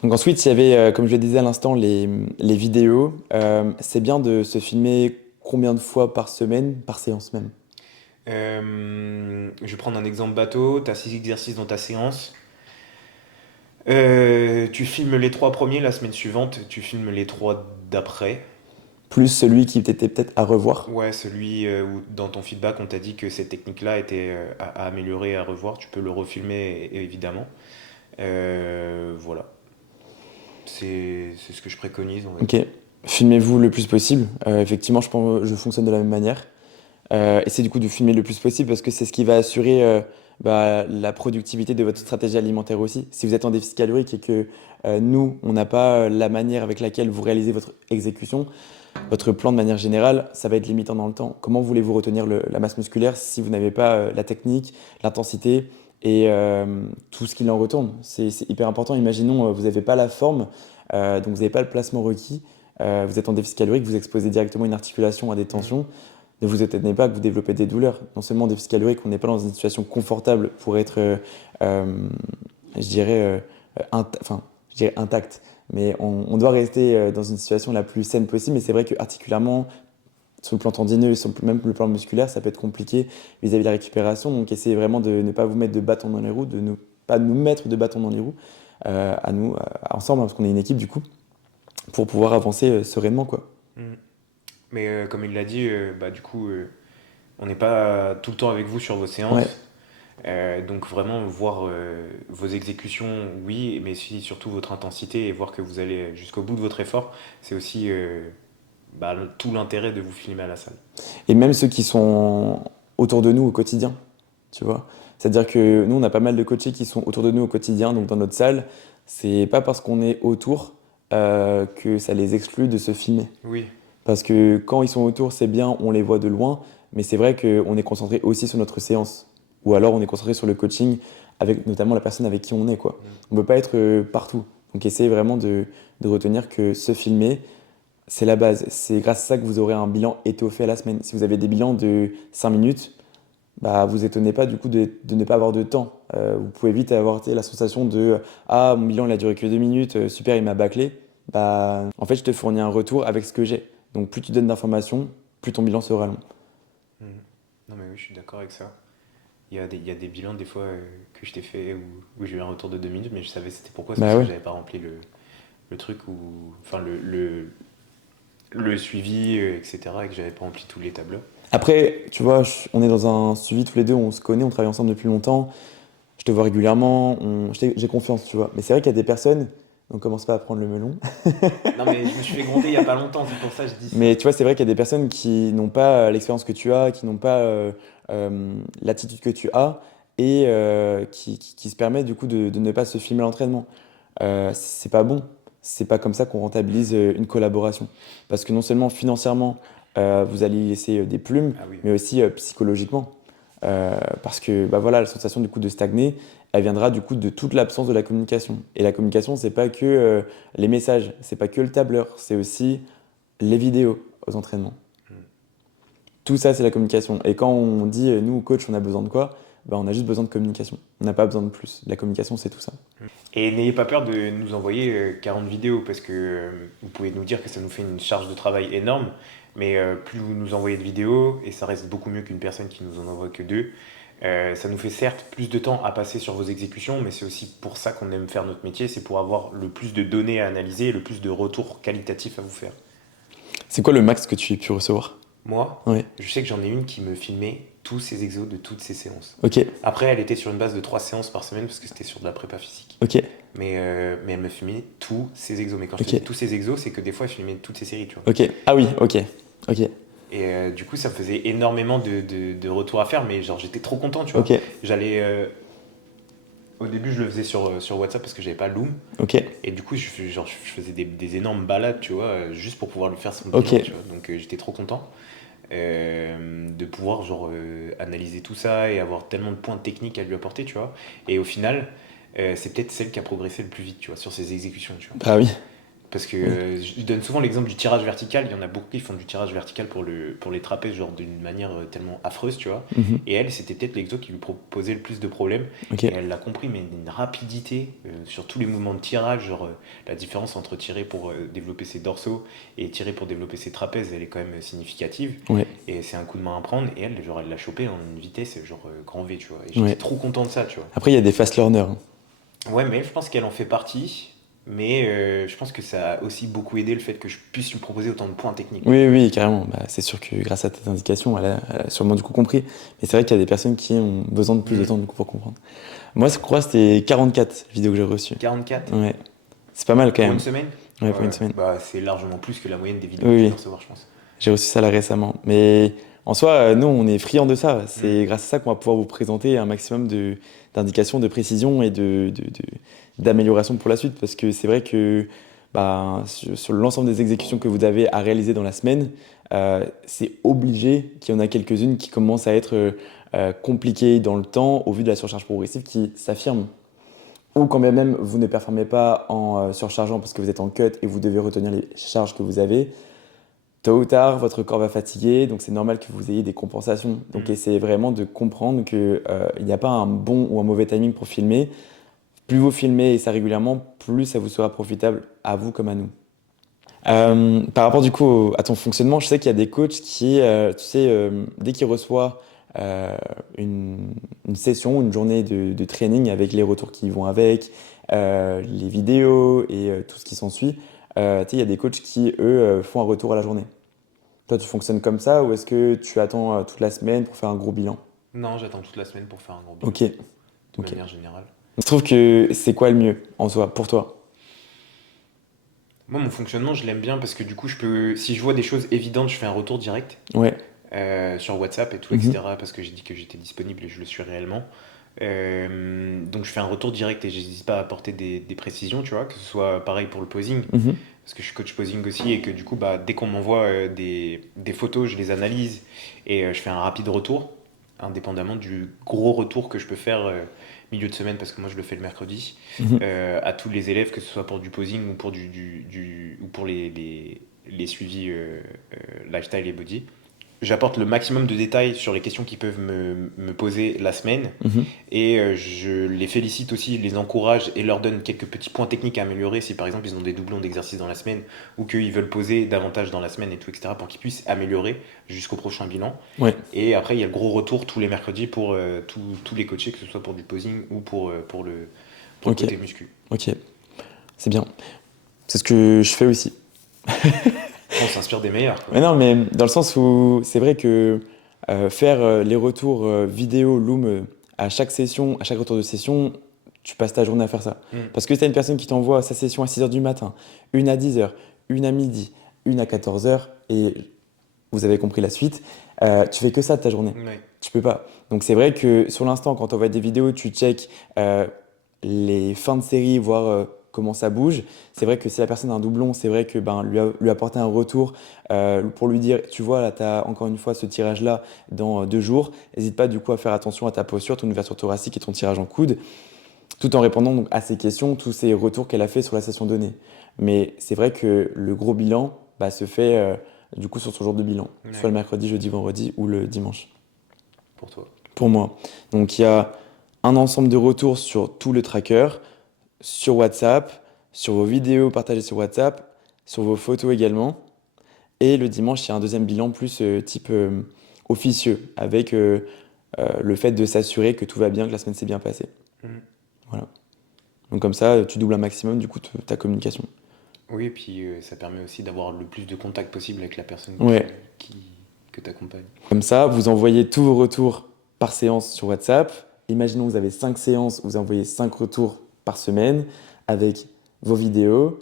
Donc ensuite, il y avait, comme je le disais à l'instant, les vidéos. C'est bien de se filmer combien de fois par semaine, par séance même? Je vais prendre un exemple bateau, tu as 6 exercices dans ta séance. Tu filmes les 3 premiers, la semaine suivante, tu filmes les 3 d'après. Plus celui qui était peut-être à revoir. Ouais, celui où dans ton feedback on t'a dit que cette technique-là était à améliorer, à revoir, tu peux le refilmer évidemment. Voilà, c'est ce que je préconise, on va Ok. dire. Filmez-vous le plus possible. Effectivement, je pense, je fonctionne de la même manière. Essayez du coup de filmer le plus possible parce que c'est ce qui va assurer la productivité de votre stratégie alimentaire aussi. Si vous êtes en déficit calorique et que nous, on n'a pas la manière avec laquelle vous réalisez votre exécution, votre plan de manière générale, ça va être limitant dans le temps. Comment voulez-vous retenir la masse musculaire si vous n'avez pas la technique, l'intensité et tout ce qui en retourne? C'est hyper important. Imaginons, vous n'avez pas la forme, donc vous n'avez pas le placement requis, vous êtes en déficit calorique, vous exposez directement une articulation à des Mm. tensions. Ne vous étonnez pas que vous développez des douleurs. Non seulement en déficit calorique, on n'est pas dans une situation confortable pour être, euh, je dirais, enfin, je dirais intact. Mais on doit rester dans une situation la plus saine possible. Mais c'est vrai que articulairement, sur le plan tendineux et sur même le plan musculaire, ça peut être compliqué vis-à-vis de la récupération. Donc essayez vraiment de ne pas vous mettre de bâton dans les roues, de ne pas nous mettre de bâton dans les roues, à nous, ensemble, hein, parce qu'on est une équipe du coup, pour pouvoir avancer sereinement, quoi. Mm. Mais comme il l'a dit, bah, du coup, on n'est pas tout le temps avec vous sur vos Ouais. séances. Donc vraiment voir vos exécutions, oui, mais aussi surtout votre intensité et voir que vous allez jusqu'au bout de votre effort, c'est aussi bah, tout l'intérêt de vous filmer à la salle. Et même ceux qui sont autour de nous au quotidien, tu vois. C'est-à-dire que nous, on a pas mal de coachés qui sont autour de nous au quotidien, donc dans notre salle. C'est pas parce qu'on est autour que ça les exclut de se filmer. Oui. Parce que quand ils sont autour, c'est bien, on les voit de loin, mais c'est vrai qu'on est concentré aussi sur notre séance. Ou alors on est concentré sur le coaching, avec notamment la personne avec qui on est, quoi. Mm. On ne peut pas être partout. Donc essayez vraiment de retenir que se filmer, c'est la base. C'est grâce à ça que vous aurez un bilan étoffé à la semaine. Si vous avez des bilans de 5 minutes, bah, vous étonnez pas du coup de ne pas avoir de temps. Vous pouvez vite avoir tu sais, la sensation de ah, mon bilan il a duré que 2 minutes, super, il m'a bâclé. Bah, en fait, je te fournis un retour avec ce que j'ai. Donc, plus tu donnes d'informations, plus ton bilan sera long. Mm. Non mais oui, je suis d'accord avec ça. Il y a des bilans des fois que je t'ai fait où j'ai eu un retour de 2 minutes, mais je savais c'était pourquoi, c'est Bah parce que ouais. j'avais pas rempli le truc ou enfin le suivi, etc. et que j'avais pas rempli tous les tableaux. Après, tu vois, on est dans un suivi tous les deux, on se connaît, on travaille ensemble depuis longtemps. Je te vois régulièrement, j'ai confiance, tu vois. Mais c'est vrai qu'il y a des personnes, on commence pas à prendre le melon. Non mais je me suis fait gronder il y a pas longtemps, c'est pour ça que je dis ça. Mais tu vois, c'est vrai qu'il y a des personnes qui n'ont pas l'expérience que tu as, qui n'ont pas l'attitude que tu as, et qui se permettent du coup de ne pas se filmer à l'entraînement. C'est pas bon. C'est pas comme ça qu'on rentabilise une collaboration. Parce que non seulement financièrement, vous allez y laisser des plumes, Ah oui. mais aussi psychologiquement. Parce que bah voilà, la sensation du coup de stagner, elle viendra du coup de toute l'absence de la communication. Et la communication, c'est pas que les messages, c'est pas que le tableur, c'est aussi les vidéos aux entraînements. Mm. Tout ça, c'est la communication. Et quand on dit, nous, coach, on a besoin de quoi? bah, on a juste besoin de communication. On n'a pas besoin de plus. La communication, c'est tout ça. Et n'ayez pas peur de nous envoyer 40 vidéos parce que vous pouvez nous dire que ça nous fait une charge de travail énorme, mais plus vous nous envoyez de vidéos, et ça reste beaucoup mieux qu'une personne qui nous en envoie que deux, ça nous fait certes plus de temps à passer sur vos exécutions, mais c'est aussi pour ça qu'on aime faire notre métier, c'est pour avoir le plus de données à analyser et le plus de retours qualitatifs à vous faire. C'est quoi le max que tu aies pu recevoir? Moi, Ouais. je sais que j'en ai une qui me filmait tous ces exos de toutes ces séances. Ok. Après, elle était sur une base de 3 séances par semaine parce que c'était sur de la prépa physique. Ok. Mais elle me filmait tous ces exos. Mais quand je te Ok. dis tous ces exos, c'est que des fois, elle filmait toutes ces séries, tu vois. Ok. Ah oui. Ok. Ok. Et du coup, ça me faisait énormément de retours à faire, mais genre, j'étais trop content, tu vois. Ok. J'allais. Au début, je le faisais sur WhatsApp parce que j'avais pas Loom. Ok. Et du coup, je faisais des énormes balades, tu vois, juste pour pouvoir lui faire son Ok. bilan, tu vois. Donc, j'étais trop content de pouvoir, genre, analyser tout ça et avoir tellement de points techniques à lui apporter, tu vois. Et au final, c'est peut-être celle qui a progressé le plus vite, tu vois, sur ses exécutions, tu vois. Ah oui. Parce que Oui. je donne souvent l'exemple du tirage vertical. Il y en a beaucoup qui font du tirage vertical pour les trapèzes, genre d'une manière tellement affreuse, tu vois. Mhm. Et elle, c'était peut-être l'exo qui lui posait le plus de problèmes. Ok. Et elle l'a compris, mais d'une rapidité sur tous les mouvements de tirage. Genre, la différence entre tirer pour développer ses dorsaux et tirer pour développer ses trapèzes, elle est quand même significative. Ouais. Et c'est un coup de main à prendre. Et elle, genre, elle l'a chopé en une vitesse, genre grand V, tu vois. Et j'étais Ouais. trop content de ça, tu vois. Après, il y a des fast learners. Ouais, mais je pense qu'elle en fait partie. Mais je pense que ça a aussi beaucoup aidé le fait que je puisse lui proposer autant de points techniques. Oui, oui, carrément. Bah, c'est sûr que grâce à tes indications, elle a sûrement du coup compris. Mais c'est vrai qu'il y a des personnes qui ont besoin de plus de temps du coup pour comprendre. Moi, je crois que c'était 44 vidéos que j'ai reçues. 44 Ouais. C'est pas mal quand pour même. une semaine? Ouais, pour une semaine. Bah, c'est largement plus que la moyenne des vidéos Oui, que tu oui. peux recevoir, je pense. J'ai reçu ça là récemment. Mais en soi, nous, on est friands de ça. Mm. C'est grâce à ça qu'on va pouvoir vous présenter un maximum d'indications, de précision et d'amélioration pour la suite. Parce que c'est vrai que bah, sur l'ensemble des exécutions que vous avez à réaliser dans la semaine, c'est obligé qu'il y en a quelques-unes qui commencent à être compliquées dans le temps au vu de la surcharge progressive qui s'affirme. Ou quand bien même vous ne performez pas en surchargeant parce que vous êtes en cut et vous devez retenir les charges que vous avez, tôt ou tard, votre corps va fatiguer, donc c'est normal que vous ayez des compensations. Donc essayez vraiment de comprendre qu'il n'y a pas un bon ou un mauvais timing pour filmer. Plus vous filmez et ça régulièrement, plus ça vous sera profitable à vous comme à nous. Par rapport du coup à ton fonctionnement, je sais qu'il y a des coachs qui, tu sais, dès qu'ils reçoivent euh, une session, une journée de training avec les retours qui vont avec, les vidéos et tout ce qui s'ensuit, tu sais, il y a des coachs qui, eux, font un retour à la journée. Toi, tu fonctionnes comme ça ou est-ce que tu attends toute la semaine pour faire un gros bilan? Non, j'attends toute la semaine pour faire un gros bilan, Ok, de ok. manière générale. Je trouve que c'est quoi le mieux en soi, pour toi? Moi, mon fonctionnement, je l'aime bien parce que du coup, si je vois des choses évidentes, je fais un retour direct Ouais. sur WhatsApp et tout, Mhm. etc. Parce que j'ai dit que j'étais disponible et je le suis réellement. Donc, je fais un retour direct et j'hésite pas à apporter des précisions, tu vois, que ce soit pareil pour le posing. Mhm. Parce que je suis coach posing aussi et que du coup, bah, dès qu'on m'envoie des photos, je les analyse et je fais un rapide retour, indépendamment du gros retour que je peux faire milieu de semaine, parce que moi je le fais le mercredi, Mhm. à tous les élèves, que ce soit pour du posing ou pour, ou pour les suivis lifestyle et body. J'apporte le maximum de détails sur les questions qu'ils peuvent me poser la semaine Mhm. et je les félicite aussi, les encourage et leur donne quelques petits points techniques à améliorer si par exemple ils ont des doublons d'exercices dans la semaine ou qu'ils veulent poser davantage dans la semaine et tout, etc. pour qu'ils puissent améliorer jusqu'au prochain bilan. Ouais. Et après, il y a le gros retour tous les mercredis pour tous les coachés, que ce soit pour du posing ou pour le Ok. côté muscu. Ok. C'est bien. C'est ce que je fais aussi. On s'inspire des meilleurs, quoi. Mais non, mais dans le sens où c'est vrai que faire les retours vidéo Loom à chaque session, à chaque retour de session, tu passes ta journée à faire ça. Mm. Parce que si tu as une personne qui t'envoie sa session à 6 heures du matin, une à 10 heures, une à midi, une à 14 heures, et vous avez compris la suite, tu fais que ça de ta journée. Ouais. Tu peux pas. Donc c'est vrai que sur l'instant, quand tu envoies des vidéos, tu check les fins de série, voir comment ça bouge. C'est vrai que si la personne a un doublon, c'est vrai que ben, lui apporter un retour pour lui dire, tu vois, là, tu as encore une fois ce tirage-là dans 2 jours. N'hésite pas du coup à faire attention à ta posture, ton ouverture thoracique et ton tirage en coude, tout en répondant donc, à ces questions, tous ces retours qu'elle a fait sur la session donnée. Mais c'est vrai que le gros bilan bah, se fait du coup sur son jour de bilan, Ouais. soit le mercredi, jeudi, vendredi ou le dimanche. Pour toi. pour moi. Donc, il y a un ensemble de retours sur tout le tracker, sur WhatsApp, sur vos vidéos partagées sur WhatsApp, sur vos photos également. Et le dimanche, il y a un deuxième bilan plus type officieux, avec le fait de s'assurer que tout va bien, que la semaine s'est bien passée. Mm. Voilà. Donc comme ça, tu doubles un maximum du coup ta communication. Oui, et puis ça permet aussi d'avoir le plus de contact possible avec la personne Ouais. qui, que tu accompagnes. Comme ça, vous envoyez tous vos retours par séance sur WhatsApp. Imaginons que vous avez 5 séances, vous envoyez 5 retours par semaine avec vos vidéos.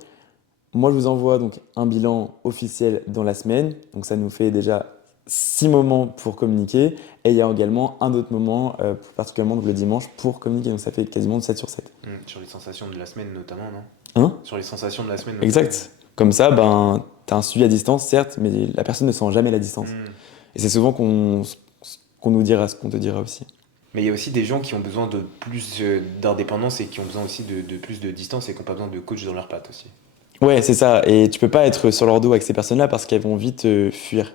Moi, je vous envoie donc un bilan officiel dans la semaine. Donc ça nous fait déjà 6 moments pour communiquer. Et il y a également un autre moment, plus particulièrement donc le dimanche, pour communiquer. Donc ça fait quasiment 7 sur 7. Sur les sensations de la semaine notamment, non? Hein? Sur les sensations de la semaine notamment. Exact. Comme ça, ben, tu as un suivi à distance, certes, mais la personne ne sent jamais la distance. Mm. Et c'est souvent qu'on nous dira ce qu'on te dira aussi. Mais il y a aussi des gens qui ont besoin de plus d'indépendance et qui ont besoin aussi de plus de distance et qui n'ont pas besoin de coach dans leurs pattes aussi. Ouais, c'est ça. Et tu peux pas être sur leur dos avec ces personnes-là parce qu'elles vont vite fuir.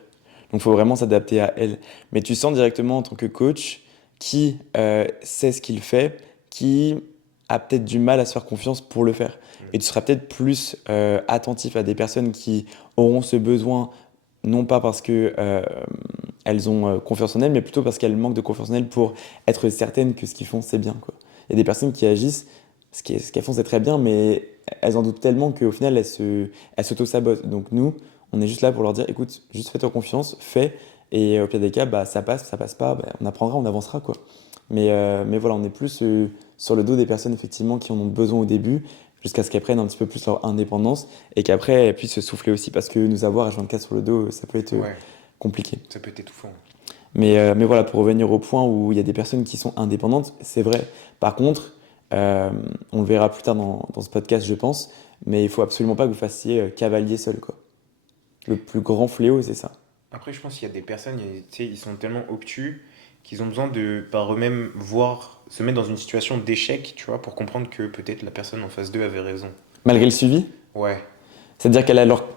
Donc, il faut vraiment s'adapter à elles. Mais tu sens directement en tant que coach qui sait ce qu'il fait, qui a peut-être du mal à se faire confiance pour le faire. Et tu seras peut-être plus attentif à des personnes qui auront ce besoin, non pas parce que elles ont confiance en elles, mais plutôt parce qu'elles manquent de confiance en elles pour être certaines que ce qu'ils font, c'est bien, quoi. Il y a des personnes qui agissent, ce qu'elles font, c'est très bien, mais elles en doutent tellement qu'au final, elles s'auto-sabotent. Donc nous, on est juste là pour leur dire, écoute, juste fais-toi confiance, fais, et au pire des cas, bah, ça passe pas, bah, on apprendra, on avancera, quoi. Mais voilà, on est plus sur le dos des personnes, effectivement, qui en ont besoin au début, jusqu'à ce qu'elles prennent un petit peu plus leur indépendance, et qu'après, elles puissent se souffler aussi, parce que nous avoir H24 sur le dos, ça peut être Ouais, compliqué. ça peut être étouffant. Mais voilà, pour revenir au point où il y a des personnes qui sont indépendantes, c'est vrai. Par contre, on le verra plus tard dans ce podcast, je pense, mais il faut absolument pas que vous fassiez cavalier seul, quoi. Le plus grand fléau, c'est ça. Après, je pense qu'il y a des personnes, tu sais, ils sont tellement obtus qu'ils ont besoin de, par eux-mêmes, voir, se mettre dans une situation d'échec, tu vois, pour comprendre que peut-être la personne en face d'eux avait raison. Malgré le suivi, Ouais, c'est-à-dire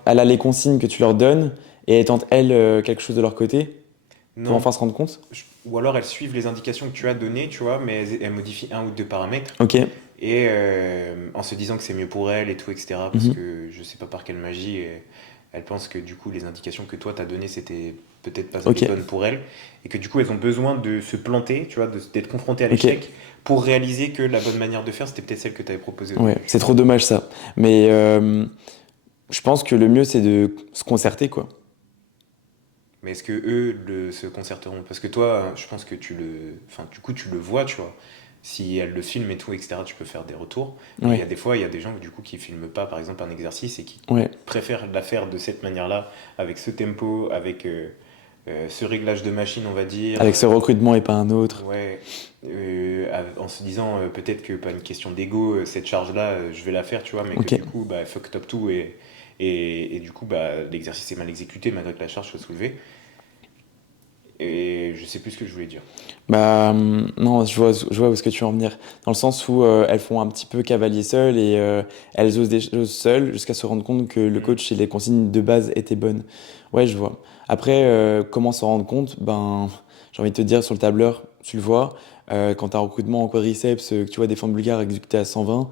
elle a les consignes que tu leur donnes et elle tente, elle, quelque chose de leur côté pour non. enfin se rendre compte. Ou alors elles suivent les indications que tu as données, tu vois, mais elles modifient un ou deux paramètres. Ok. Et en se disant que c'est mieux pour elles et tout, etc. Parce Mhm. que je sais pas par quelle magie, elles pensent que du coup les indications que toi t'as données c'était peut-être pas Ok. les bonnes pour elles. Et que du coup elles ont besoin de se planter, tu vois, d'être confrontées à Ok. l'échec pour réaliser que la bonne manière de faire c'était peut-être celle que tu avais proposée au Ouais, début. c'est trop dommage ça. Mais je pense que le mieux, c'est de se concerter, quoi. Mais est-ce que eux se concerteront? Parce que toi, je pense que enfin, du coup, tu le vois, tu vois. Si elles le filment et tout, etc., tu peux faire des retours. Mais il y a Ouais, des fois, il y a des gens du coup qui filment pas, par exemple, un exercice et qui ouais. préfèrent la faire de cette manière-là, avec ce tempo, avec ce réglage de machine, on va dire. Avec ce recrutement et pas un autre. Ouais, en se disant peut-être que pas une question d'ego, cette charge-là, je vais la faire, tu vois, mais que Ok. du coup, bah, fuck top tout et du coup, bah, l'exercice est mal exécuté malgré que la charge soit soulevée. Et je sais plus ce que je voulais dire. Bah, non, je vois où est-ce que tu veux en venir. Dans le sens où elles font un petit peu cavalier seul et elles osent des choses seules jusqu'à se rendre compte que le Mm. coach et les consignes de base étaient bonnes. Ouais, je vois. Après, comment s'en rendre compte? Ben, j'ai envie de te dire, sur le tableur, tu le vois. Quand tu as un recrutement en quadriceps, que tu vois des fentes bulgares exécutées à 120,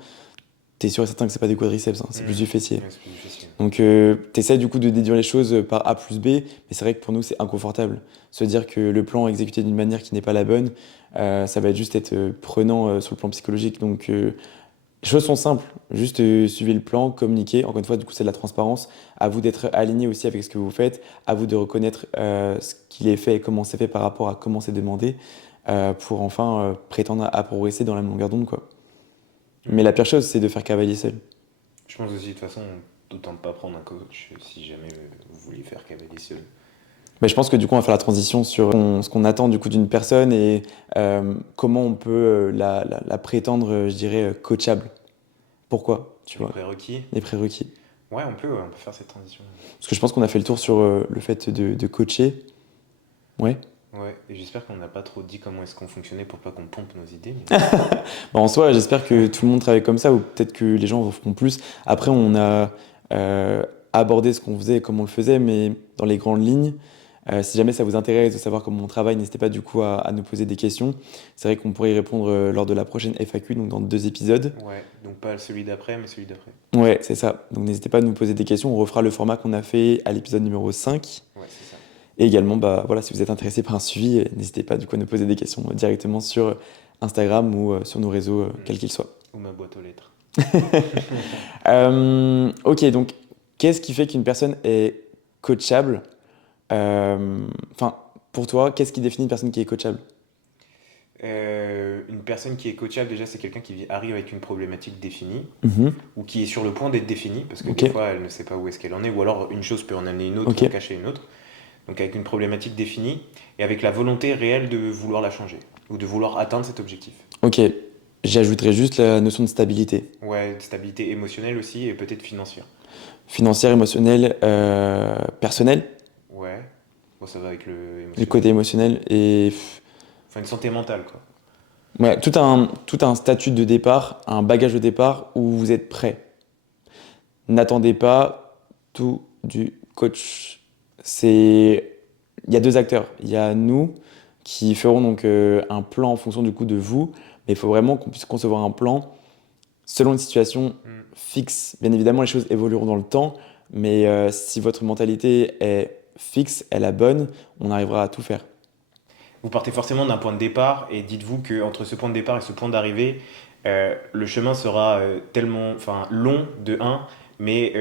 t'es sûr et certain que c'est pas du quadriceps, hein, c'est plus Mm. du fessier. Ouais, c'est plus difficile. Donc, tu essaies du coup de déduire les choses par A plus B, mais c'est vrai que pour nous, c'est inconfortable. Se dire que le plan est exécuté d'une manière qui n'est pas la bonne, ça va juste être prenant sur le plan psychologique. Donc, les choses sont simples. Juste suivez le plan, communiquez. Encore une fois, du coup, c'est de la transparence. À vous d'être aligné aussi avec ce que vous faites. À vous de reconnaître ce qu'il est fait et comment c'est fait par rapport à comment c'est demandé pour enfin prétendre à progresser dans la même longueur d'onde, quoi. Mm. Mais la pire chose, c'est de faire cavalier seul. Je pense aussi, de toute façon, autant ne pas prendre un coach si jamais vous voulez faire cavalier seul. Mais je pense que du coup, on va faire la transition sur ce qu'on attend du coup d'une personne et comment on peut la prétendre, je dirais, coachable. Pourquoi, tu Les vois, prérequis. les prérequis. Ouais, on peut faire cette transition. Parce que je pense qu'on a fait le tour sur le fait de coacher. Ouais. Ouais, et j'espère qu'on n'a pas trop dit comment est-ce qu'on fonctionnait pour pas qu'on pompe nos idées. Mais... Bon, en soi, j'espère que tout le monde travaille comme ça ou peut-être que les gens en feront plus. Après, on a abordé ce qu'on faisait et comment on le faisait, mais dans les grandes lignes. Si jamais ça vous intéresse de savoir comment on travaille, n'hésitez pas du coup à nous poser des questions. C'est vrai qu'on pourrait y répondre lors de la prochaine FAQ, donc dans 2 épisodes. Ouais, donc pas celui d'après, mais celui d'après. Ouais, c'est ça. Donc n'hésitez pas à nous poser des questions. On refera le format qu'on a fait à l'épisode numéro 5. Ouais, c'est ça. Et également, bah, voilà, si vous êtes intéressé par un suivi, n'hésitez pas du coup à nous poser des questions directement sur Instagram ou sur nos réseaux, quels qu'ils soient. Ou ma boîte aux lettres. Ok, donc qu'est-ce qui fait qu'une personne est coachable? Enfin, pour toi, qu'est-ce qui définit une personne qui est coachable? Une personne qui est coachable, déjà, c'est quelqu'un qui arrive avec une problématique définie, Mhm. ou qui est sur le point d'être définie, parce que Ok, des fois, elle ne sait pas où est-ce qu'elle en est, ou alors une chose peut en amener une autre, ok, ou en cacher une autre. Donc avec une problématique définie, et avec la volonté réelle de vouloir la changer, ou de vouloir atteindre cet objectif. ok. J'ajouterais juste la notion de stabilité. Ouais, de stabilité émotionnelle aussi, et peut-être financière. Financière, émotionnelle, personnelle, Ouais, bon, ça va avec le le côté émotionnel. émotionnel et Enfin, une santé mentale, quoi. ouais, tout un statut de départ, un bagage de départ où vous êtes prêt. N'attendez pas tout du coach. Il y a 2 acteurs. Il y a nous qui ferons donc un plan en fonction du coup de vous, mais il faut vraiment qu'on puisse concevoir un plan selon une situation Hmm. fixe. Bien évidemment, les choses évolueront dans le temps, mais si votre mentalité est fixe, est la bonne, on arrivera à tout faire. Vous partez forcément d'un point de départ, et dites-vous que entre ce point de départ et ce point d'arrivée, le chemin sera tellement, enfin, long de un, mais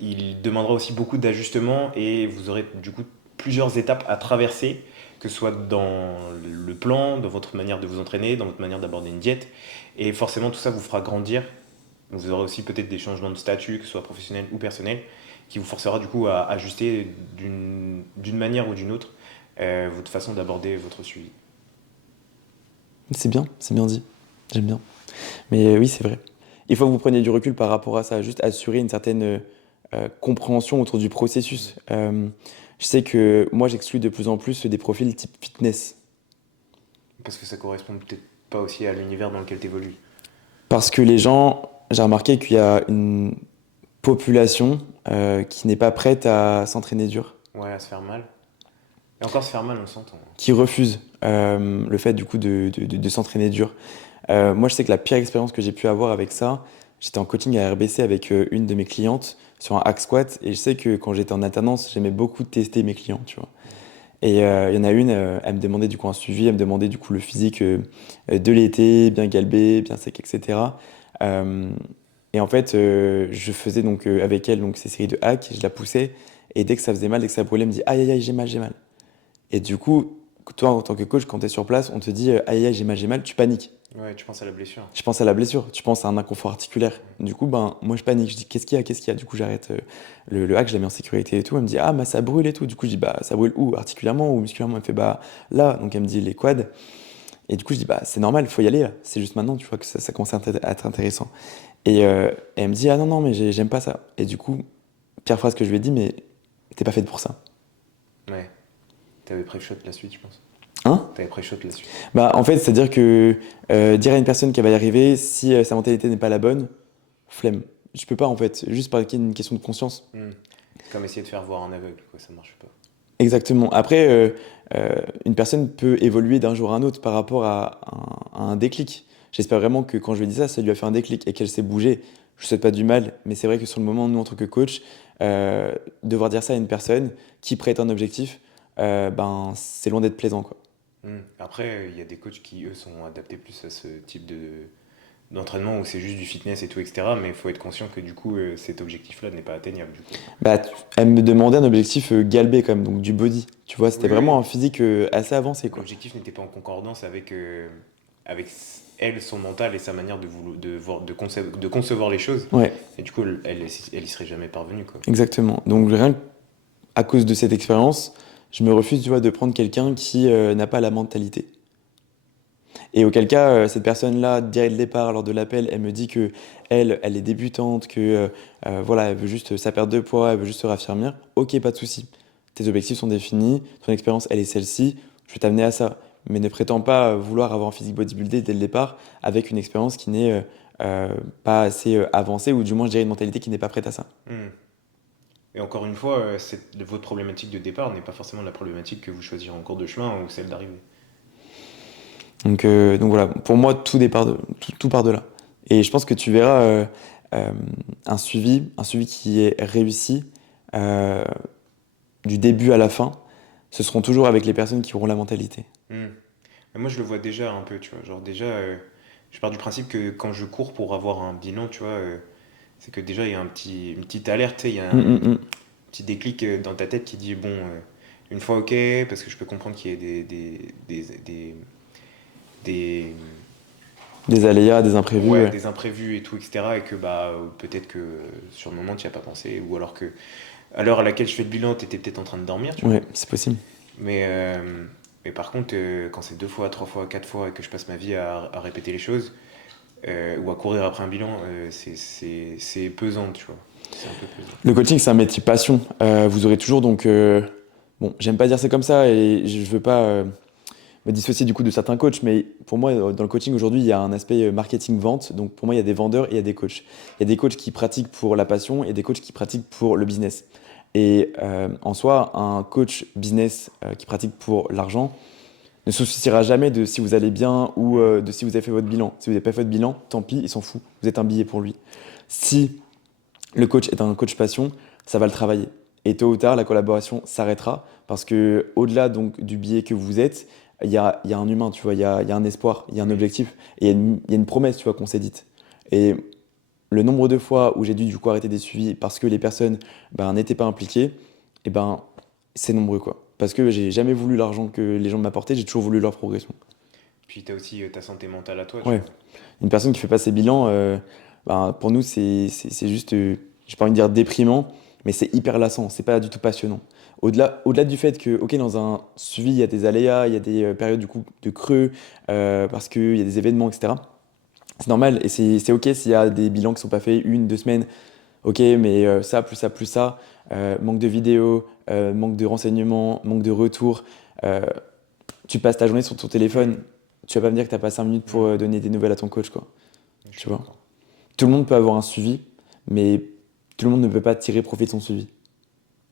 il demandera aussi beaucoup d'ajustements, et vous aurez du coup plusieurs étapes à traverser, que ce soit dans le plan, dans votre manière de vous entraîner, dans votre manière d'aborder une diète, et forcément tout ça vous fera grandir. Vous aurez aussi peut-être des changements de statut, que ce soit professionnel ou personnel, qui vous forcera du coup à ajuster d'une manière ou d'une autre votre façon d'aborder votre suivi. C'est bien dit. J'aime bien. Mais oui, c'est vrai. Il faut que vous preniez du recul par rapport à ça, juste assurer une certaine compréhension autour du processus. Je sais que moi, j'exclus de plus en plus des profils type fitness. Parce que ça correspond peut-être pas aussi à l'univers dans lequel tu évolues. Parce que les gens, j'ai remarqué qu'il y a une population qui n'est pas prête à s'entraîner dur, Ouais, à se faire mal. Et encore se faire mal, on s'entend. qui refuse le fait du coup de s'entraîner dur. Moi, je sais que la pire expérience que j'ai pu avoir avec ça, j'étais en coaching à RBC avec une de mes clientes sur un hack squat, et je sais que quand j'étais en alternance, j'aimais beaucoup tester mes clients, tu vois. Et il y en a une, elle me demandait du coup un suivi, elle me demandait du coup le physique de l'été, bien galbé, bien sec, etc. Euh, et en fait, je faisais donc avec elle donc ces séries de hacks, je la poussais, et dès que ça faisait mal, dès que ça brûlait, elle me dit aïe aïe aïe, j'ai mal, j'ai mal. Et du coup, toi en tant que coach, quand tu es sur place, on te dit aïe aïe aïe, j'ai mal, tu paniques. Ouais, tu penses à la blessure. Je pense à la blessure, tu penses à un inconfort articulaire. Du coup, ben, moi je panique, je dis qu'est-ce qu'il y a, qu'est-ce qu'il y a. Du coup, j'arrête le hack, je la mets en sécurité et tout. Elle me dit ah, bah ça brûle et tout. Du coup, je dis bah ça brûle où? Articulairement ou musculairement? Elle me fait bah là. Donc elle me dit les quads. Et du coup, je dis bah c'est normal, il faut y aller là. C'est juste maintenant, tu vois, que ça commence à être intéressant. Et elle me dit ah non, non, mais j'aime pas ça. Et du coup, pire phrase que je lui ai dit, mais t'es pas faite pour ça. Ouais. T'avais pré-shot la suite, je pense. Hein? T'avais pré-shot la suite. Bah en fait, c'est-à-dire que dire à une personne qu'elle va y arriver, si sa mentalité n'est pas la bonne, flemme. Je peux pas en fait, juste parce qu'il y a une question de conscience. Hmm. C'est comme essayer de faire voir un aveugle, quoi, ça marche pas. Exactement. Après, une personne peut évoluer d'un jour à un autre par rapport à un déclic. J'espère vraiment que quand je lui dis ça, ça lui a fait un déclic et qu'elle s'est bougée. Je ne souhaite pas du mal, mais c'est vrai que sur le moment, nous, en tant que coach, devoir dire ça à une personne qui prête un objectif, ben, c'est loin d'être plaisant, quoi. Hmm. Après, il y a des coachs qui, eux, sont adaptés plus à ce type d'entraînement où c'est juste du fitness et tout, etc. Mais il faut être conscient que du coup, cet objectif-là n'est pas atteignable, du coup. Bah, elle me demandait un objectif galbé, quand même, donc du body. Tu vois, c'était Oui, vraiment oui. un physique assez avancé, quoi. L'objectif n'était pas en concordance avec elle, son mental et sa manière de concevoir les choses. Ouais, Et du coup, elle y serait jamais parvenue, quoi. exactement. Donc, rien qu'à cause de cette expérience, je me refuse, tu vois, de prendre quelqu'un qui n'a pas la mentalité. Et auquel cas, cette personne-là, dès le départ, lors de l'appel, elle me dit que elle est débutante, que voilà, elle veut juste sa perte de poids, elle veut juste se raffirmer. Ok, pas de souci. Tes objectifs sont définis, ton expérience, elle est celle-ci. Je vais t'amener à ça. Mais ne prétends pas vouloir avoir un physique bodybuildé dès le départ avec une expérience qui n'est pas assez avancée ou du moins, je dirais une mentalité qui n'est pas prête à ça. Hmm. Et encore une fois, votre problématique de départ n'est pas forcément la problématique que vous choisirez en cours de chemin ou celle d'arrivée. Donc voilà, pour moi, tout part de là. Et je pense que tu verras euh, un suivi qui est réussi euh, du début à la fin, ce seront toujours avec les personnes qui auront la mentalité. Hmm. Mais moi, je le vois déjà un peu, tu vois. Genre, déjà, je pars du principe que quand je cours pour avoir un bilan, tu vois, c'est que déjà, il y a une petite alerte, tu sais, il y a Hum, un hum, hum. petit déclic dans ta tête qui dit, bon, une fois, ok, parce que je peux comprendre qu'il y ait des, Des aléas, des imprévus, ouais, ouais. des imprévus et tout, etc. Et que bah, peut-être que sur le moment, tu n'y as pas pensé, ou alors que à l'heure à laquelle je fais le bilan, tu étais peut-être en train de dormir, tu vois. Ouais, c'est possible. Mais, par contre, quand c'est deux fois, trois fois, quatre fois et que je passe ma vie à répéter les choses, ou à courir après un bilan, c'est pesant, tu vois. C'est un peu pesant. Le coaching, c'est un métier passion. Vous aurez toujours donc... bon, j'aime pas dire c'est comme ça et je veux pas me dissocier du coup de certains coachs, mais pour moi, dans le coaching aujourd'hui, il y a un aspect marketing-vente. Donc pour moi, il y a des vendeurs et il y a des coachs. Il y a des coachs qui pratiquent pour la passion et des coachs qui pratiquent pour le business. Et en soi, un coach business qui pratique pour l'argent ne se souciera jamais de si vous allez bien ou Hmm. de si vous avez fait votre bilan. Si vous n'avez pas fait votre bilan, tant pis, il s'en fout. Vous êtes un billet pour lui. Si le coach est un coach passion, ça va le travailler. Et tôt ou tard, la collaboration s'arrêtera parce que au-delà donc du billet que vous êtes, il y a un humain, tu vois, il y a un espoir, il y a un Oui. objectif et il y a une promesse, tu vois, qu'on s'est dite. Et le nombre de fois où j'ai dû du coup arrêter des suivis parce que les personnes ben, n'étaient pas impliquées, et ben c'est nombreux quoi. Parce que j'ai jamais voulu l'argent que les gens m'apportaient, j'ai toujours voulu leur progression. Puis tu as aussi ta santé mentale à toi, tu Ouais, vois. une personne qui fait pas ses bilans, ben, pour nous c'est juste, j'ai pas envie de dire déprimant, mais c'est hyper lassant, c'est pas du tout passionnant. Au-delà du fait que, ok, dans un suivi, il y a des aléas, il y a des périodes du coup de creux, parce qu'il y a des événements, etc. C'est normal et c'est ok s'il y a des bilans qui sont pas faits une, deux semaines. Ok, mais ça, plus ça, plus ça, manque de vidéos, manque de renseignements, manque de retours. euh, Tu passes ta journée sur ton téléphone, Hmm. tu vas pas me dire que t'as pas 5 minutes pour Hmm. donner des nouvelles à ton coach, quoi. Je Tu suis vois. d'accord. Tout le monde peut avoir un suivi, mais tout le monde ne peut pas tirer profit de son suivi.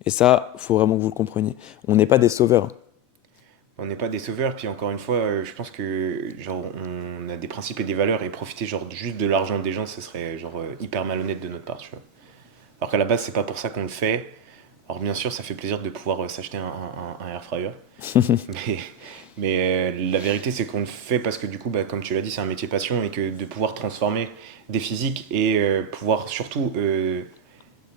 Et ça, faut vraiment que vous le compreniez. On n'est pas des sauveurs. On n'est pas des sauveurs, puis encore une fois, je pense que genre on a des principes et des valeurs et profiter genre juste de l'argent des gens, ce serait genre hyper malhonnête de notre part, tu vois. Alors qu'à la base, c'est pas pour ça qu'on le fait. Alors bien sûr, ça fait plaisir de pouvoir s'acheter un air fryer, mais la vérité c'est qu'on le fait parce que du coup, bah, comme tu l'as dit, c'est un métier passion et que de pouvoir transformer des physiques et pouvoir surtout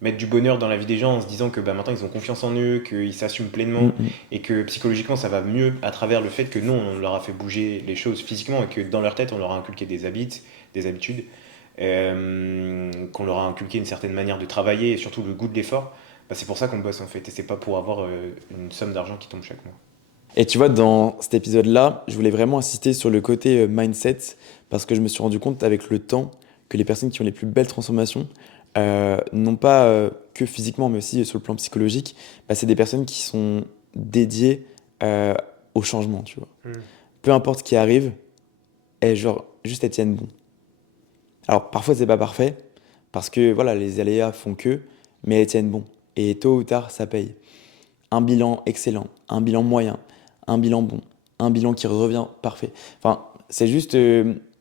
mettre du bonheur dans la vie des gens en se disant que bah, maintenant ils ont confiance en eux, qu'ils s'assument Mm, pleinement mm. et que psychologiquement ça va mieux à travers le fait que nous on leur a fait bouger les choses physiquement et que dans leur tête on leur a inculqué des habitudes, qu'on leur a inculqué une certaine manière de travailler et surtout le goût de l'effort. Bah, c'est pour ça qu'on bosse en fait et c'est pas pour avoir une somme d'argent qui tombe chaque mois. Et tu vois, dans cet épisode-là, je voulais vraiment insister sur le côté mindset, parce que je me suis rendu compte avec le temps que les personnes qui ont les plus belles transformations, non pas que physiquement, mais aussi sur le plan psychologique, bah, c'est des personnes qui sont dédiées euh, au changement, tu vois. Hmm. Peu importe ce qui arrive, genre, juste elles tiennent bon. Alors, parfois, c'est pas parfait, parce que voilà, les aléas font que, mais elles tiennent bon. Et tôt ou tard, ça paye. Un bilan excellent, un bilan moyen, un bilan bon, un bilan qui revient parfait. Enfin, c'est juste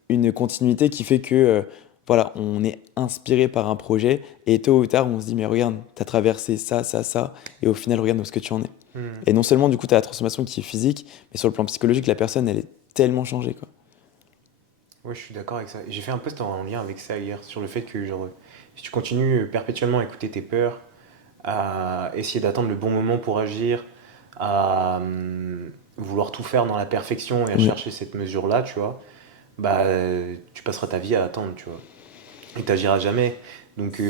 une continuité qui fait que voilà, on est inspiré par un projet et tôt ou tard, on se dit mais regarde, t'as traversé ça, ça, ça, et au final, regarde où est-ce que tu en es. Hmm. Et non seulement du coup, t'as la transformation qui est physique, mais sur le plan psychologique, la personne, elle est tellement changée, quoi. Ouais, je suis d'accord avec ça. J'ai fait un post en lien avec ça hier sur le fait que genre si tu continues perpétuellement à écouter tes peurs, à essayer d'attendre le bon moment pour agir, à vouloir tout faire dans la perfection et à Oui. chercher cette mesure-là, tu vois, bah tu passeras ta vie à attendre, tu vois. Et t'agiras jamais. Donc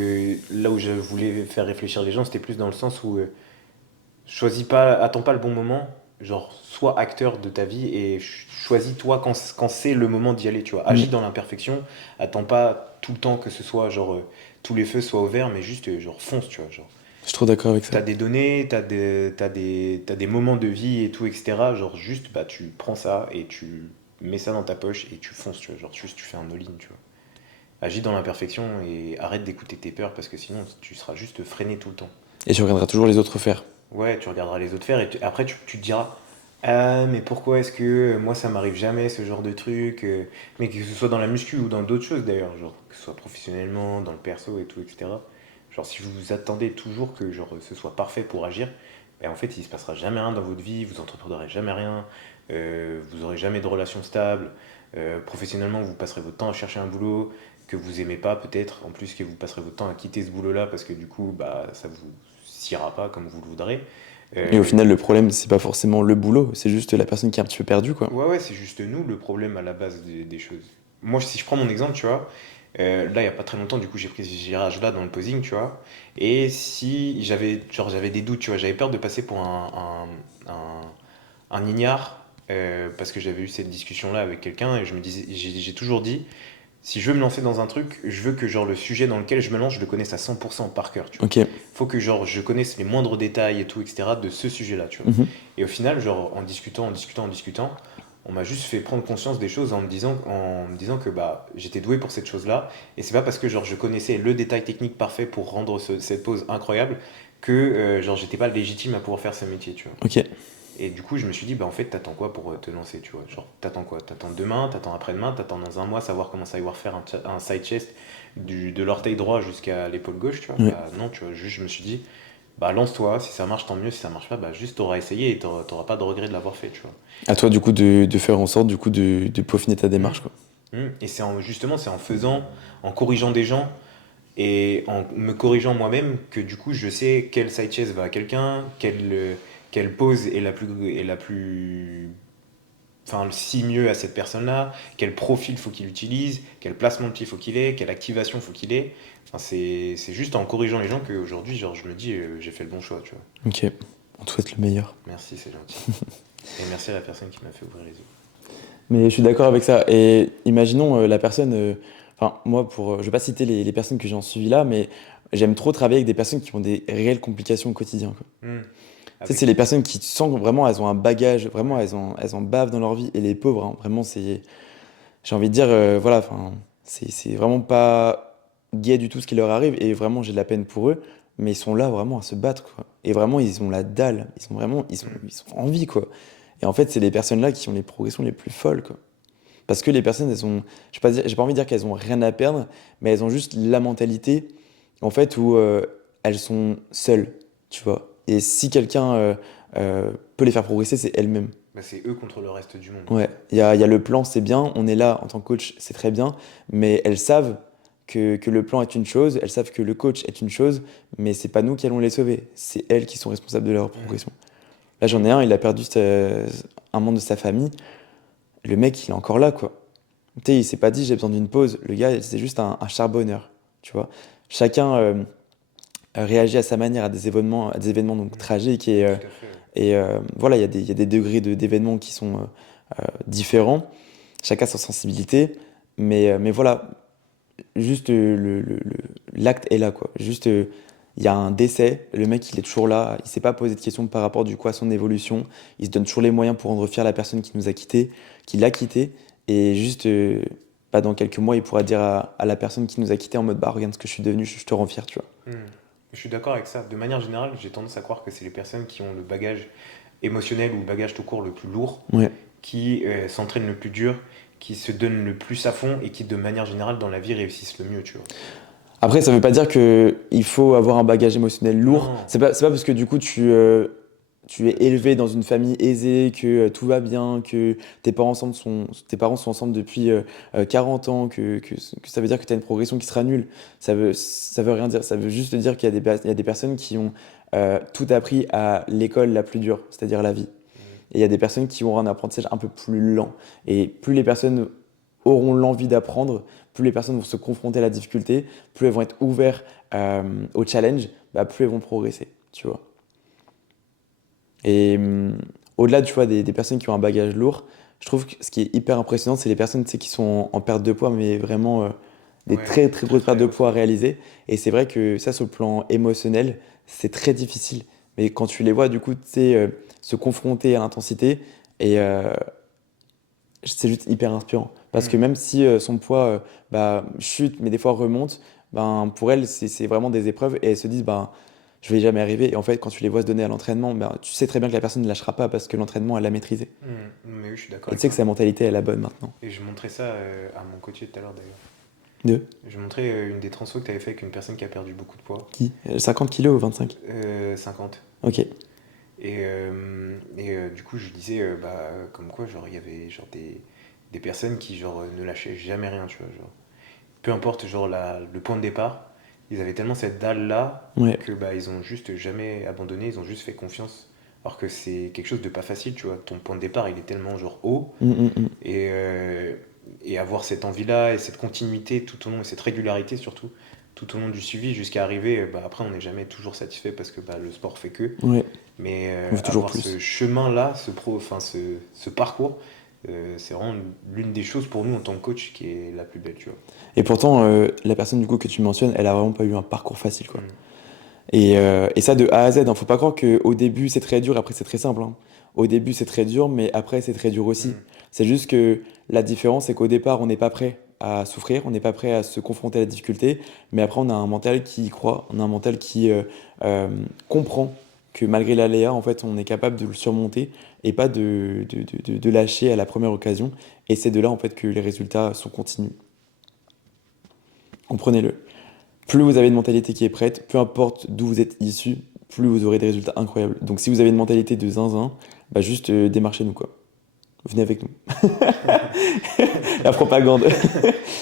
là où je voulais faire réfléchir les gens, c'était plus dans le sens où choisis pas, attends pas le bon moment, genre sois acteur de ta vie et choisis toi quand c'est le moment d'y aller, tu vois. Agis Mm. dans l'imperfection, attends pas tout le temps que ce soit genre tous les feux soient ouverts, mais juste genre fonce, tu vois, genre. Je suis trop d'accord avec ça. T'as des données, t'as des moments de vie et tout, etc. Genre juste, bah tu prends ça et tu mets ça dans ta poche et tu fonces, tu vois. Genre juste tu fais un all-in, tu vois. Agis dans l'imperfection et arrête d'écouter tes peurs parce que sinon tu seras juste freiné tout le temps. Et tu regarderas toujours les autres faire. Ouais, tu regarderas les autres faire et après tu te diras, ah mais pourquoi est-ce que moi ça m'arrive jamais ce genre de truc, mais que ce soit dans la muscu ou dans d'autres choses d'ailleurs, genre que ce soit professionnellement, dans le perso et tout, etc. Genre si vous vous attendez toujours que genre ce soit parfait pour agir, ben, en fait il se passera jamais rien dans votre vie, vous entreprendrez jamais rien, vous aurez jamais de relation stable, professionnellement vous passerez votre temps à chercher un boulot que vous aimez pas peut-être, en plus que vous passerez votre temps à quitter ce boulot-là parce que du coup bah ça vous s'ira pas comme vous le voudrez. Et au Euh, final, le problème, c'est pas forcément le boulot, c'est juste la personne qui est un petit peu perdue, quoi. ouais, ouais, c'est juste nous le problème à la base des choses. Moi, si je prends mon exemple, tu vois, là, il y a pas très longtemps, du coup, j'ai pris ce virage-là dans le posing, tu vois. Et si j'avais des doutes, tu vois, j'avais peur de passer pour un ignare, parce que j'avais eu cette discussion-là avec quelqu'un et je me disais, j'ai toujours dit, si je veux me lancer dans un truc, je veux que genre le sujet dans lequel je me lance, je le connaisse à 100% par cœur, tu vois. Ok. Faut que genre je connaisse les moindres détails et tout, etc. de ce sujet-là, tu vois. Mhm. Et au final, genre en discutant, on m'a juste fait prendre conscience des choses en me disant que bah j'étais doué pour cette chose-là. Et c'est pas parce que genre je connaissais le détail technique parfait pour rendre cette pose incroyable que genre j'étais pas légitime à pouvoir faire ce métier, tu vois. Ok. Et du coup, je me suis dit, bah en fait, t'attends quoi pour te lancer, tu vois? Genre, t'attends quoi? T'attends demain, t'attends après-demain, t'attends dans un mois savoir comment ça va faire un side chest de l'orteil droit jusqu'à l'épaule gauche, tu vois? Ouais. Bah non, tu vois, juste je me suis dit, bah lance-toi, si ça marche, tant mieux, si ça marche pas, bah juste t'auras essayé et t'auras pas de regret de l'avoir fait, tu vois? À toi, du coup, de faire en sorte, du coup, de peaufiner ta Hmm. démarche, quoi. Et justement, c'est en faisant, en corrigeant des gens et en me corrigeant moi-même que du coup, je sais quel side chest va à quelqu'un, quelle pose est la plus enfin, si mieux à cette personne-là, quel profil faut qu'il utilise, quel placement de pied faut qu'il ait, quelle activation faut qu'il ait. Enfin, c'est juste en corrigeant les gens qu'aujourd'hui, genre, je me dis, j'ai fait le bon choix, tu vois. Ok. On te souhaite le meilleur. Merci, c'est gentil. Et merci à la personne qui m'a fait ouvrir les yeux. Mais je suis d'accord avec ça. Et imaginons la personne. Enfin, moi, je vais pas citer les personnes que j'ai en suivi là, mais j'aime trop travailler avec des personnes qui ont des réelles complications au quotidien, quoi. Hmm. Tu sais, c'est les Avec. personnes qui sentent vraiment, elles ont un bagage, vraiment, Ouais. elles en bavent dans leur vie. Et les pauvres, hein, vraiment, j'ai envie de dire, voilà, enfin, c'est vraiment pas gai du tout ce qui leur arrive. Et vraiment, j'ai de la peine pour eux. Mais ils sont là vraiment à se battre, quoi. Et vraiment, ils ont la dalle. Ils sont vraiment, Hmm. ils sont en vie, quoi. Et en fait, c'est les personnes-là qui ont les progressions les plus folles, quoi. Parce que les personnes, elles ont, j'ai pas envie de dire qu'elles ont rien à perdre, mais elles ont juste la mentalité, en fait, où elles sont seules, tu vois. Et si quelqu'un peut les faire progresser, c'est elles-mêmes. Bah, c'est eux contre le reste du monde, en Ouais, soi. il y a le plan, c'est bien, on est là en tant que coach, c'est très bien, mais elles savent que le plan est une chose, elles savent que le coach est une chose, mais c'est pas nous qui allons les sauver, c'est elles qui sont responsables de leur Hmm. progression. Là, j'en ai Et un, il a perdu un membre de sa famille, le mec, il est encore là, quoi. Tu sais, il s'est pas dit j'ai besoin d'une pause. Le gars, c'est juste un charbonneur, tu vois. Chacun réagit à sa manière à des événements donc hmm. tragiques Tout à fait, ouais. voilà, il y a des degrés d'événements qui sont différents. Chacun sa sensibilité, mais voilà, juste l'acte est là, quoi. Juste, il y a un décès, le mec, il est toujours là, il s'est pas posé de questions par rapport du coup à son évolution, il se donne toujours les moyens pour rendre fier la personne qui nous a quittés, qui l'a quitté, et juste, bah, dans quelques mois, il pourra dire à la personne qui nous a quittés en mode, bah regarde ce que je suis devenu, je te rends fier, tu vois. Hmm. Je suis d'accord avec ça. De manière générale, j'ai tendance à croire que c'est les personnes qui ont le bagage émotionnel ou le bagage tout court le plus lourd Ouais. qui s'entraînent le plus dur, qui se donnent le plus à fond et qui, de manière générale, dans la vie, réussissent le mieux, tu vois. Après, ça veut pas dire que il faut avoir un bagage émotionnel lourd. Non. C'est pas parce que du coup tu es élevé dans une famille aisée, que tout va bien, que tes parents sont ensemble depuis 40 ans, que ça veut dire que tu as une progression qui sera nulle. Ça veut rien dire. Ça veut juste dire qu'il y a il y a des personnes qui ont tout appris à l'école la plus dure, c'est-à-dire la vie. Mm. Et il y a des personnes qui auront un apprentissage un peu plus lent. Et plus les personnes auront l'envie d'apprendre, plus les personnes vont se confronter à la difficulté, plus elles vont être ouvertes au challenge, bah, plus elles vont progresser, tu vois. Et au-delà, tu vois, des personnes qui ont un bagage lourd, je trouve que ce qui est hyper impressionnant, c'est les personnes, tu sais, qui sont en perte de poids, mais vraiment des Ouais, très très très grosses pertes très de haut poids à niveau. réaliser. Et c'est vrai que ça, sur le plan émotionnel, c'est très difficile. Mais quand tu les vois, du coup, tu sais, se confronter à l'intensité, et c'est juste hyper inspirant. Parce que Mm. même si son poids bah, chute, mais des fois remonte, ben, pour elles, c'est vraiment des épreuves. Et elles se disent, ben, je vais jamais arriver. Et en fait, quand tu les vois se donner à l'entraînement, ben, tu sais très bien que la personne ne lâchera pas parce que l'entraînement, elle l'a maîtrisé. Mais oui, je suis d'accord Et tu avec sais que toi. sa mentalité, elle est la bonne maintenant. Et je montrais ça à mon coach tout à l'heure d'ailleurs. Deux. Je montrais une des transos que tu avais fait avec une personne qui a perdu beaucoup de poids. Qui 50 kilos ou 25? 50. Ok. Du coup, je disais, comme quoi, genre, il y avait genre, des personnes qui genre, ne lâchaient jamais rien, tu vois. Genre. Peu importe genre, le point de départ, ils avaient tellement cette dalle-là Ouais. que ils ont juste jamais abandonné, ils ont juste fait confiance. Alors que c'est quelque chose de pas facile, tu vois. Ton point de départ, il est tellement genre haut. Mm. Et, euh, et avoir cette envie-là et cette continuité tout au long, et cette régularité surtout, tout au long du suivi jusqu'à arriver, après on n'est jamais toujours satisfait parce que le sport fait que, Ouais. mais On veut toujours avoir ce plus. chemin-là, ce parcours, c'est vraiment l'une des choses pour nous en tant que coach qui est la plus belle, tu vois. Et pourtant, la personne du coup que tu mentionnes, elle a vraiment pas eu un parcours facile, quoi. Mm. Et ça de A à Z, hein. Faut pas croire qu'au début c'est très dur, après c'est très simple, hein. Au début c'est très dur, mais après c'est très dur aussi. Mm. C'est juste que la différence, c'est qu'au départ on n'est pas prêt à souffrir, on n'est pas prêt à se confronter à la difficulté, mais après on a un mental qui y croit, on a un mental qui euh, comprend que malgré l'aléa, en fait, on est capable de le surmonter et pas de lâcher à la première occasion. Et c'est de là en fait que les résultats sont continus. Comprenez-le. Plus vous avez une mentalité qui est prête, peu importe d'où vous êtes issu, plus vous aurez des résultats incroyables. Donc si vous avez une mentalité de zinzin, bah juste démarchez-nous quoi. Venez avec nous. La propagande.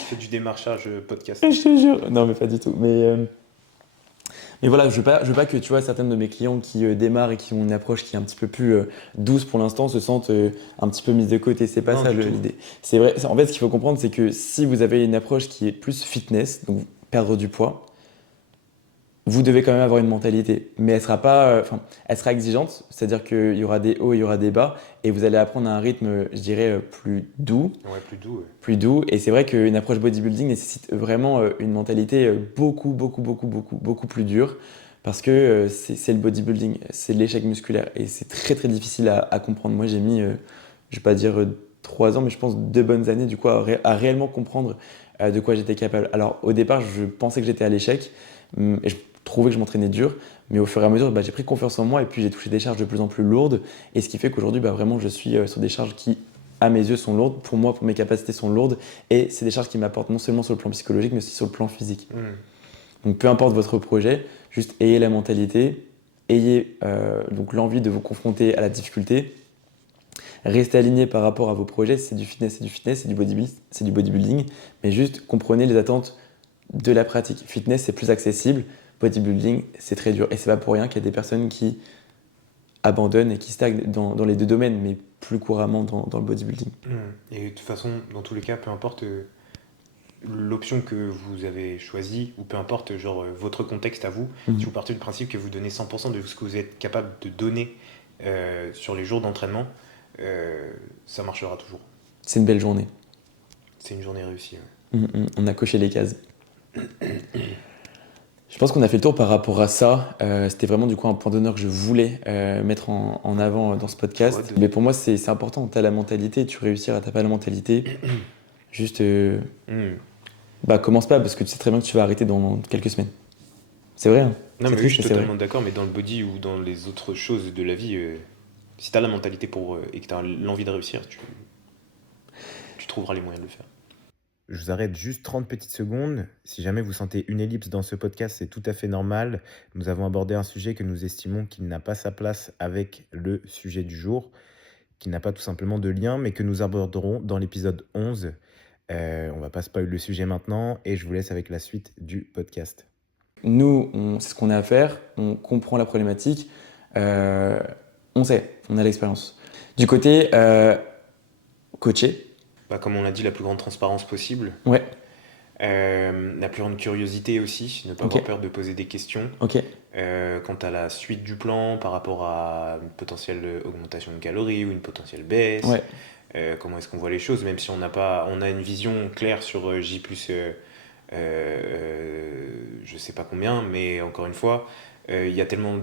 C'est du démarchage podcast. Je te jure. Non mais pas du tout. Mais voilà, je veux pas que tu vois certains de mes clients qui démarrent et qui ont une approche qui est un petit peu plus douce pour l'instant se sentent un petit peu mises de côté. C'est pas Non, ça du tout. l'idée. C'est vrai. En fait, ce qu'il faut comprendre, c'est que si vous avez une approche qui est plus fitness, donc perdre du poids, vous devez quand même avoir une mentalité, mais elle sera pas, elle sera exigeante, c'est-à-dire qu'il y aura des hauts, il y aura des bas, et vous allez apprendre à un rythme, je dirais, Ouais, plus doux. Ouais. plus doux. Et c'est vrai qu'une approche bodybuilding nécessite vraiment une mentalité beaucoup plus dure, parce que c'est le bodybuilding, c'est l'échec musculaire, et c'est très très difficile à comprendre. Moi, j'ai mis, je vais pas dire 3 ans, mais je pense 2 bonnes années du coup à réellement comprendre de quoi j'étais capable. Alors au départ, je pensais que j'étais à l'échec, et je trouvais que je m'entraînais dur, mais au fur et à mesure, j'ai pris confiance en moi et puis j'ai touché des charges de plus en plus lourdes. Et ce qui fait qu'aujourd'hui, vraiment, je suis sur des charges qui, à mes yeux, sont lourdes. Pour moi, pour mes capacités, sont lourdes. Et c'est des charges qui m'apportent non seulement sur le plan psychologique, mais aussi sur le plan physique. Mm. Donc peu importe votre projet, juste ayez la mentalité, ayez donc l'envie de vous confronter à la difficulté. Restez aligné par rapport à vos projets. Si c'est du fitness, c'est du fitness, c'est du bodybuilding. Mais juste comprenez les attentes de la pratique. Fitness, c'est plus accessible. Bodybuilding, c'est très dur. Et c'est pas pour rien qu'il y a des personnes qui abandonnent et qui stagnent dans les deux domaines, mais plus couramment dans le bodybuilding. Mm. Et de toute façon, dans tous les cas, peu importe l'option que vous avez choisie, ou peu importe votre contexte à vous, si vous partez du principe que vous donnez 100% de ce que vous êtes capable de donner sur les jours d'entraînement, ça marchera toujours. C'est une belle journée. C'est une journée réussie. Ouais. On a coché les cases. Je pense qu'on a fait le tour par rapport à ça. C'était vraiment du coup un point d'honneur que je voulais mettre en avant dans ce podcast. Prod. Mais pour moi, c'est important. Tu as la mentalité, tu réussiras, tu n'as pas la mentalité. Juste, commence pas parce que tu sais très bien que tu vas arrêter dans quelques semaines. C'est vrai, hein. Non, C'est mais oui, je triste, suis mais c'est vrai. totalement d'accord, mais dans le body ou dans les autres choses de la vie, si t'as la mentalité et que t'as l'envie de réussir, tu trouveras les moyens de le faire. Je vous arrête juste 30 petites secondes. Si jamais vous sentez une ellipse dans ce podcast, c'est tout à fait normal. Nous avons abordé un sujet que nous estimons qu'il n'a pas sa place avec le sujet du jour, qui n'a pas tout simplement de lien, mais que nous aborderons dans l'épisode 11. On va pas spoiler le sujet maintenant et je vous laisse avec la suite du podcast. Nous, on sait ce qu'on a à faire, on comprend la problématique, on sait, on a l'expérience. Du côté coaché, Comme on l'a dit, la plus grande transparence possible. ouais, La plus grande curiosité aussi, ne pas ok, avoir peur de poser des questions. ok, Quant à la suite du plan par rapport à une potentielle augmentation de calories ou une potentielle baisse, ouais, comment est-ce qu'on voit les choses, même si on a une vision claire sur J plus je sais pas combien, mais encore une fois, il y a tellement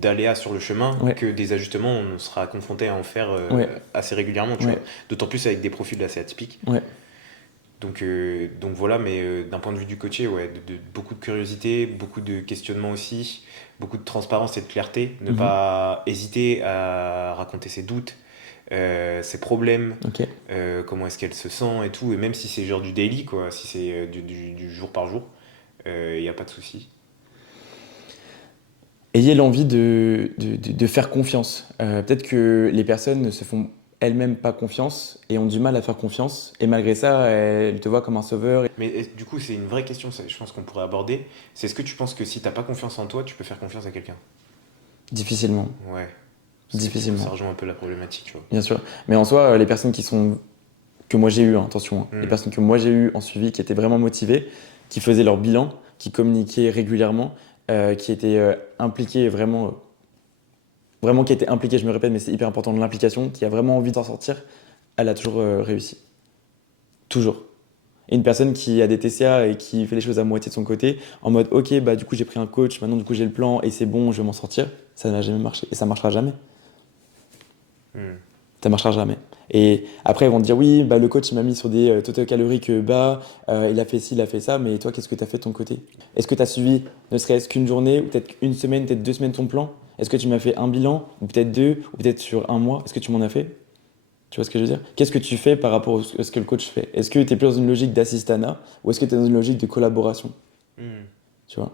d'aléas sur le chemin ouais, que des ajustements, on sera confronté à en faire ouais, assez régulièrement, tu ouais, vois. D'autant plus avec des profils assez atypiques. ouais. Donc voilà, mais d'un point de vue du coaché, ouais, beaucoup de curiosité, beaucoup de questionnement aussi, beaucoup de transparence et de clarté. Ne Mhm. pas hésiter à raconter ses doutes, ses problèmes, Ok. comment est-ce qu'elle se sent et tout. Et même si c'est genre du daily, quoi, si c'est du jour par jour, il n'y a pas de souci. Ayez l'envie de faire confiance. Peut-être que les personnes ne se font elles-mêmes pas confiance et ont du mal à faire confiance. Et malgré ça, elles te voient comme un sauveur. Mais du coup, c'est une vraie question, ça, je pense qu'on pourrait aborder. C'est est-ce que tu penses que si t'as pas confiance en toi, tu peux faire confiance à quelqu'un? Difficilement. Ouais. Parce que du coup, ça Difficilement. rejoint un peu la problématique, tu vois. Bien sûr. Mais en soi, les personnes que moi j'ai eues, hein, attention, hein, les Hmm. personnes que moi j'ai eues en suivi, qui étaient vraiment motivées, qui faisaient leur bilan, qui communiquaient régulièrement, qui étaient impliquées vraiment, vraiment qui étaient impliquées, je me répète, mais c'est hyper important de l'implication, qui a vraiment envie d'en sortir, elle a toujours réussi. Toujours. Et une personne qui a des TCA et qui fait les choses à moitié de son côté, en mode ok, bah du coup j'ai pris un coach, maintenant du coup j'ai le plan et c'est bon, je vais m'en sortir, ça n'a jamais marché. Et ça marchera jamais. Hmm. Ça marchera jamais. Et après, ils vont te dire oui, bah, le coach il m'a mis sur des taux caloriques bas, il a fait ci, il a fait ça, mais toi, qu'est-ce que tu as fait de ton côté? Est-ce que tu as suivi ne serait-ce qu'une journée, ou peut-être une semaine, peut-être 2 semaines ton plan? Est-ce que tu m'as fait un bilan, ou peut-être deux, ou peut-être sur un mois? Est-ce que tu m'en as fait? Tu vois ce que je veux dire? Qu'est-ce que tu fais par rapport à ce que le coach fait? Est-ce que tu es plus dans une logique d'assistanat, ou est-ce que tu es dans une logique de collaboration? Hmm. Tu vois?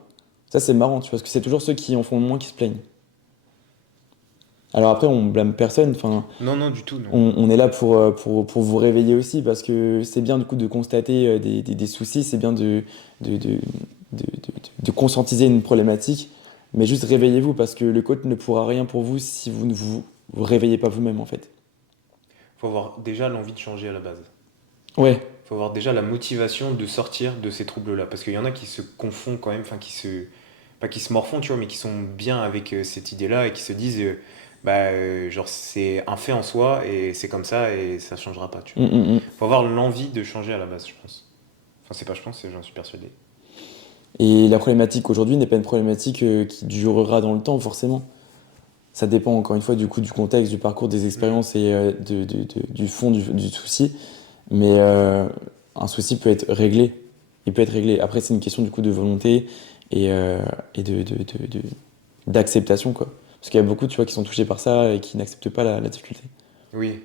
Ça, c'est marrant, tu vois, parce que c'est toujours ceux qui en font le moins qui se plaignent. Alors après, on blâme personne, enfin. Non, non, du tout, non. On est là pour vous réveiller aussi, parce que c'est bien du coup de constater des soucis, c'est bien de, de, de conscientiser une problématique, mais juste réveillez-vous, parce que le coach ne pourra rien pour vous si vous ne vous réveillez pas vous-même en fait. Faut avoir déjà l'envie de changer à la base. Ouais, Faut avoir déjà la motivation de sortir de ces troubles-là. Parce qu'il y en a qui se confondent quand même, enfin pas qui se morfondent, tu vois, mais qui sont bien avec cette idée-là et qui se disent, genre c'est un fait en soi et c'est comme ça et ça changera pas, tu mm, vois. mm, mm. Faut avoir l'envie de changer à la base, je pense. Enfin, c'est pas je pense, j'en suis persuadé. Et la problématique aujourd'hui n'est pas une problématique qui durera dans le temps forcément. Ça dépend encore une fois du coup du contexte, du parcours, des Hmm. expériences et du fond du souci. Mais un souci peut être réglé. Il peut être réglé. Après, c'est une question du coup de volonté et d'acceptation, quoi. Parce qu'il y a beaucoup, tu vois, qui sont touchés par ça et qui n'acceptent pas la difficulté. Oui,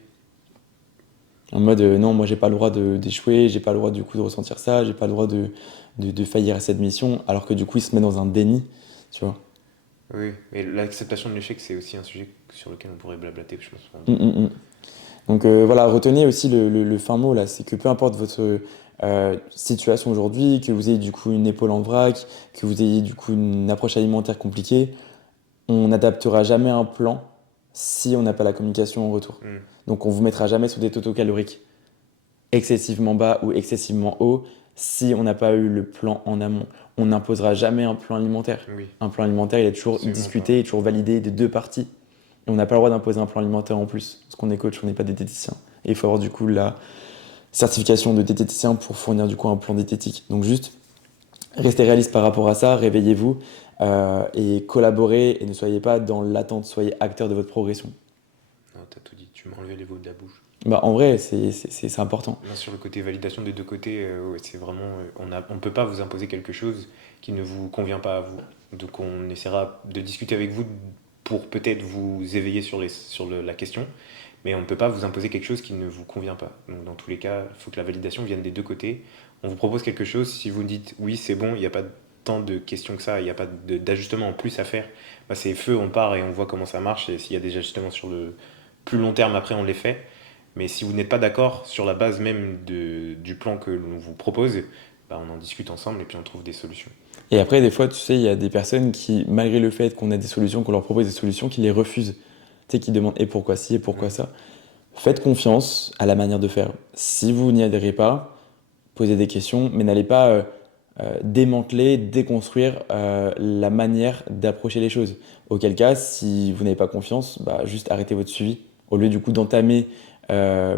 En mode, non, moi, j'ai pas le droit d'échouer, j'ai pas le droit du coup de ressentir ça, j'ai pas le droit de faillir à cette mission, alors que du coup, ils se mettent dans un déni, tu vois. oui. Et l'acceptation de l'échec, c'est aussi un sujet sur lequel on pourrait blablater, je pense, pendant Mm, des heures. mm, mm. Donc voilà, retenez aussi le fin mot là, c'est que peu importe votre situation aujourd'hui, que vous ayez du coup une épaule en vrac, que vous ayez du coup une approche alimentaire compliquée, on n'adaptera jamais un plan si on n'a pas la communication en retour. Hmm. Donc on vous mettra jamais sur des totaux caloriques excessivement bas ou excessivement hauts si on n'a pas eu le plan en amont. On n'imposera jamais un plan alimentaire. Oui, Un plan alimentaire, il est toujours absolument pas. discuté, il est toujours validé des deux parties. Et on n'a pas le droit d'imposer un plan alimentaire en plus, parce qu'on est coach, on n'est pas diététicien. Et il faut avoir du coup la certification de diététicien pour fournir du coup un plan diététique. Donc juste, restez réaliste par rapport à ça, réveillez-vous et collaborez et ne soyez pas dans l'attente, soyez acteur de votre progression. Non, t'as tout dit, tu m'as enlevé les mots de la bouche. Bah, en vrai, c'est important. Non, sur le côté validation des deux côtés, ouais, c'est vraiment. On ne peut pas vous imposer quelque chose qui ne vous convient pas à vous. Donc on essaiera de discuter avec vous pour peut-être vous éveiller la question, mais on ne peut pas vous imposer quelque chose qui ne vous convient pas. Donc dans tous les cas, il faut que la validation vienne des deux côtés. On vous propose quelque chose, si vous dites oui, c'est bon, il n'y a pas tant de questions que ça, il n'y a pas d'ajustement en plus à faire, bah, c'est feu, on part et on voit comment ça marche, et s'il y a des ajustements sur le plus long terme, après on les fait. Mais si vous n'êtes pas d'accord sur la base même du plan que l'on vous propose, bah on en discute ensemble et puis on trouve des solutions. Et après, des fois, tu sais, il y a des personnes qui, malgré le fait qu'on a des solutions, qu'on leur propose des solutions, qui les refusent. Tu sais, qui demandent et pourquoi ci et pourquoi Mm. ça. Faites confiance à la manière de faire. Si vous n'y adhérez pas, posez des questions, mais n'allez pas démanteler, déconstruire la manière d'approcher les choses. Auquel cas, si vous n'avez pas confiance, bah, juste arrêtez votre suivi. Au lieu du coup d'entamer, euh,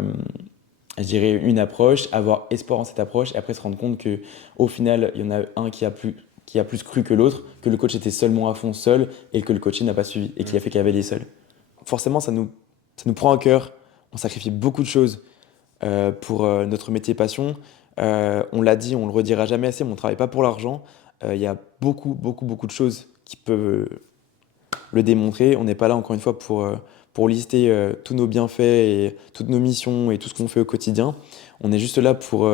je dirais, une approche, avoir espoir en cette approche, et après se rendre compte que au final, il y en a un qui a plus cru que l'autre, que le coach était seulement à fond seul, et que le coach n'a pas suivi, et qu'il a Mm. fait cavaler seul. Forcément, ça nous prend à cœur, on sacrifie beaucoup de choses pour notre métier passion. On l'a dit, on le redira jamais assez, mais on ne travaille pas pour l'argent. Il y a beaucoup de choses qui peuvent le démontrer. On n'est pas là, encore une fois, pour lister tous nos bienfaits et toutes nos missions et tout ce qu'on fait au quotidien. On est juste là pour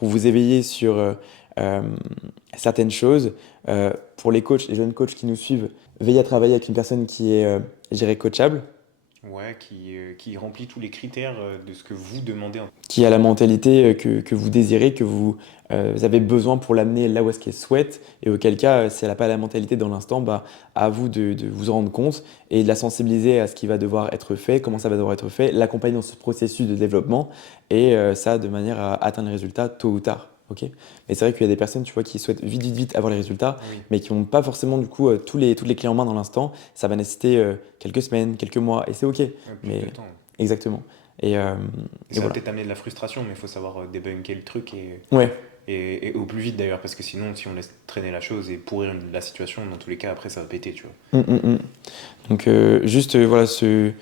vous éveiller sur euh, certaines choses. Pour les coachs, les jeunes coachs qui nous suivent, veillez à travailler avec une personne qui est, je dirais, coachable, Ouais, qui remplit tous les critères de ce que vous demandez. qui a la mentalité que vous désirez, que vous avez besoin pour l'amener là où est-ce qu'elle souhaite, et auquel cas, si elle n'a pas la mentalité dans l'instant, bah, à vous de vous en rendre compte et de la sensibiliser à ce qui va devoir être fait, comment ça va devoir être fait, l'accompagner dans ce processus de développement, et ça de manière à atteindre les résultats tôt ou tard. Ok. Mais c'est vrai qu'il y a des personnes, tu vois, qui souhaitent vite avoir les résultats, Oui, mais qui n'ont pas forcément du coup toutes les clés en main dans l'instant. Ça va nécessiter quelques semaines, quelques mois, et c'est ok. plus Mais de temps. exactement. Et, euh, Et et ça va voilà. peut-être amener de la frustration, mais il faut savoir débunker le truc Ouais. et au plus vite d'ailleurs, parce que sinon, si on laisse traîner la chose et pourrir la situation, dans tous les cas, après, ça va péter, tu vois. Mm. Donc juste voilà, se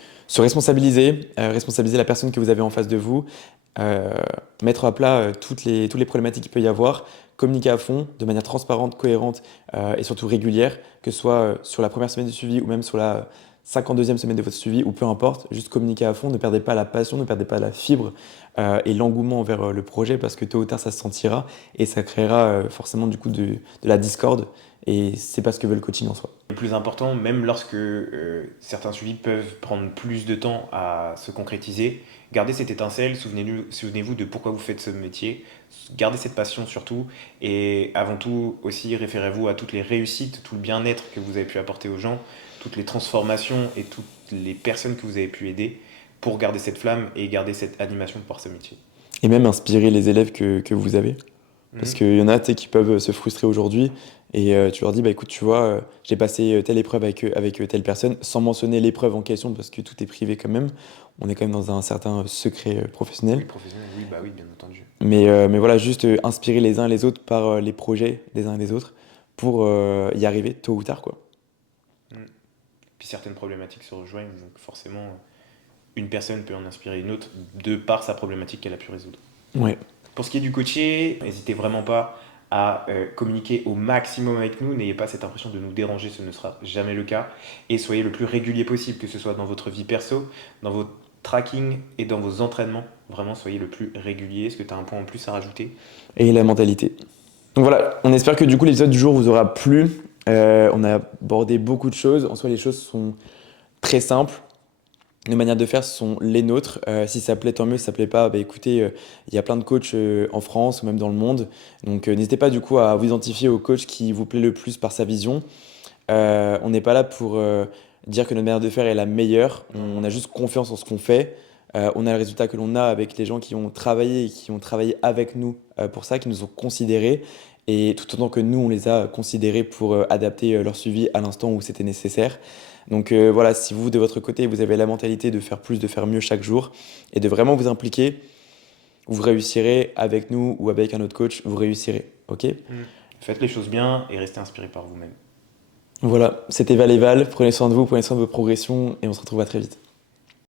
responsabiliser, responsabiliser la personne que vous avez en face de vous, euh, mettre à plat toutes les problématiques qu'il peut y avoir, communiquer à fond, de manière transparente, cohérente et surtout régulière, que ce soit sur la première semaine de suivi ou même sur la 52e semaine de votre suivi, ou peu importe, juste communiquer à fond, ne perdez pas la passion, ne perdez pas la fibre et l'engouement vers le projet, parce que tôt ou tard ça se sentira et ça créera forcément du coup de la discorde, et c'est pas ce que veut le coaching en soi. Le plus important, même lorsque certains suivis peuvent prendre plus de temps à se concrétiser, gardez cette étincelle, souvenez-vous de pourquoi vous faites ce métier, gardez cette passion surtout, et avant tout aussi référez-vous à toutes les réussites, tout le bien-être que vous avez pu apporter aux gens, toutes les transformations et toutes les personnes que vous avez pu aider pour garder cette flamme et garder cette animation par ce métier. Et même inspirer les élèves que vous avez. Parce Mhm. qu'il y en a, tu sais, qui peuvent se frustrer aujourd'hui et tu leur dis, bah écoute, tu vois, j'ai passé telle épreuve avec telle personne, sans mentionner l'épreuve en question, parce que tout est privé quand même. On est quand même dans un certain secret Oui, professionnel. professionnel, oui, bah oui, bien entendu. Mais voilà, juste inspirer les uns les autres par les projets des uns et des autres pour y arriver tôt ou tard, quoi. Mhm. Puis certaines problématiques se rejoignent, donc forcément, une personne peut en inspirer une autre de par sa problématique qu'elle a pu résoudre. Ouais. Pour ce qui est du coaché, n'hésitez vraiment pas à communiquer au maximum avec nous. N'ayez pas cette impression de nous déranger, ce ne sera jamais le cas. Et soyez le plus régulier possible, que ce soit dans votre vie perso, dans votre tracking et dans vos entraînements. Vraiment, soyez le plus régulier. Est-ce que tu as un point en plus à rajouter? Et la mentalité. Donc voilà, on espère que du coup l'épisode du jour vous aura plu. On a abordé beaucoup de choses. En soi, les choses sont très simples. Nos manières de faire sont les nôtres. Si ça plaît, tant mieux. Si ça plaît pas, bah écoutez, il y a plein de coachs en France ou même dans le monde. Donc n'hésitez pas du coup à vous identifier au coach qui vous plaît le plus par sa vision. On n'est pas là pour dire que notre manière de faire est la meilleure. On a juste confiance en ce qu'on fait. On a le résultat que l'on a avec les gens qui ont travaillé et qui ont travaillé avec nous pour ça, qui nous ont considérés. Et tout autant que nous, on les a considérés pour adapter leur suivi à l'instant où c'était nécessaire. Donc voilà, si vous, de votre côté, vous avez la mentalité de faire plus, de faire mieux chaque jour et de vraiment vous impliquer, vous réussirez avec nous ou avec un autre coach, vous réussirez. Ok? Faites les choses bien et restez inspiré par vous-même. Voilà, c'était Val et Val. Prenez soin de vous, prenez soin de vos progressions et on se retrouve à très vite.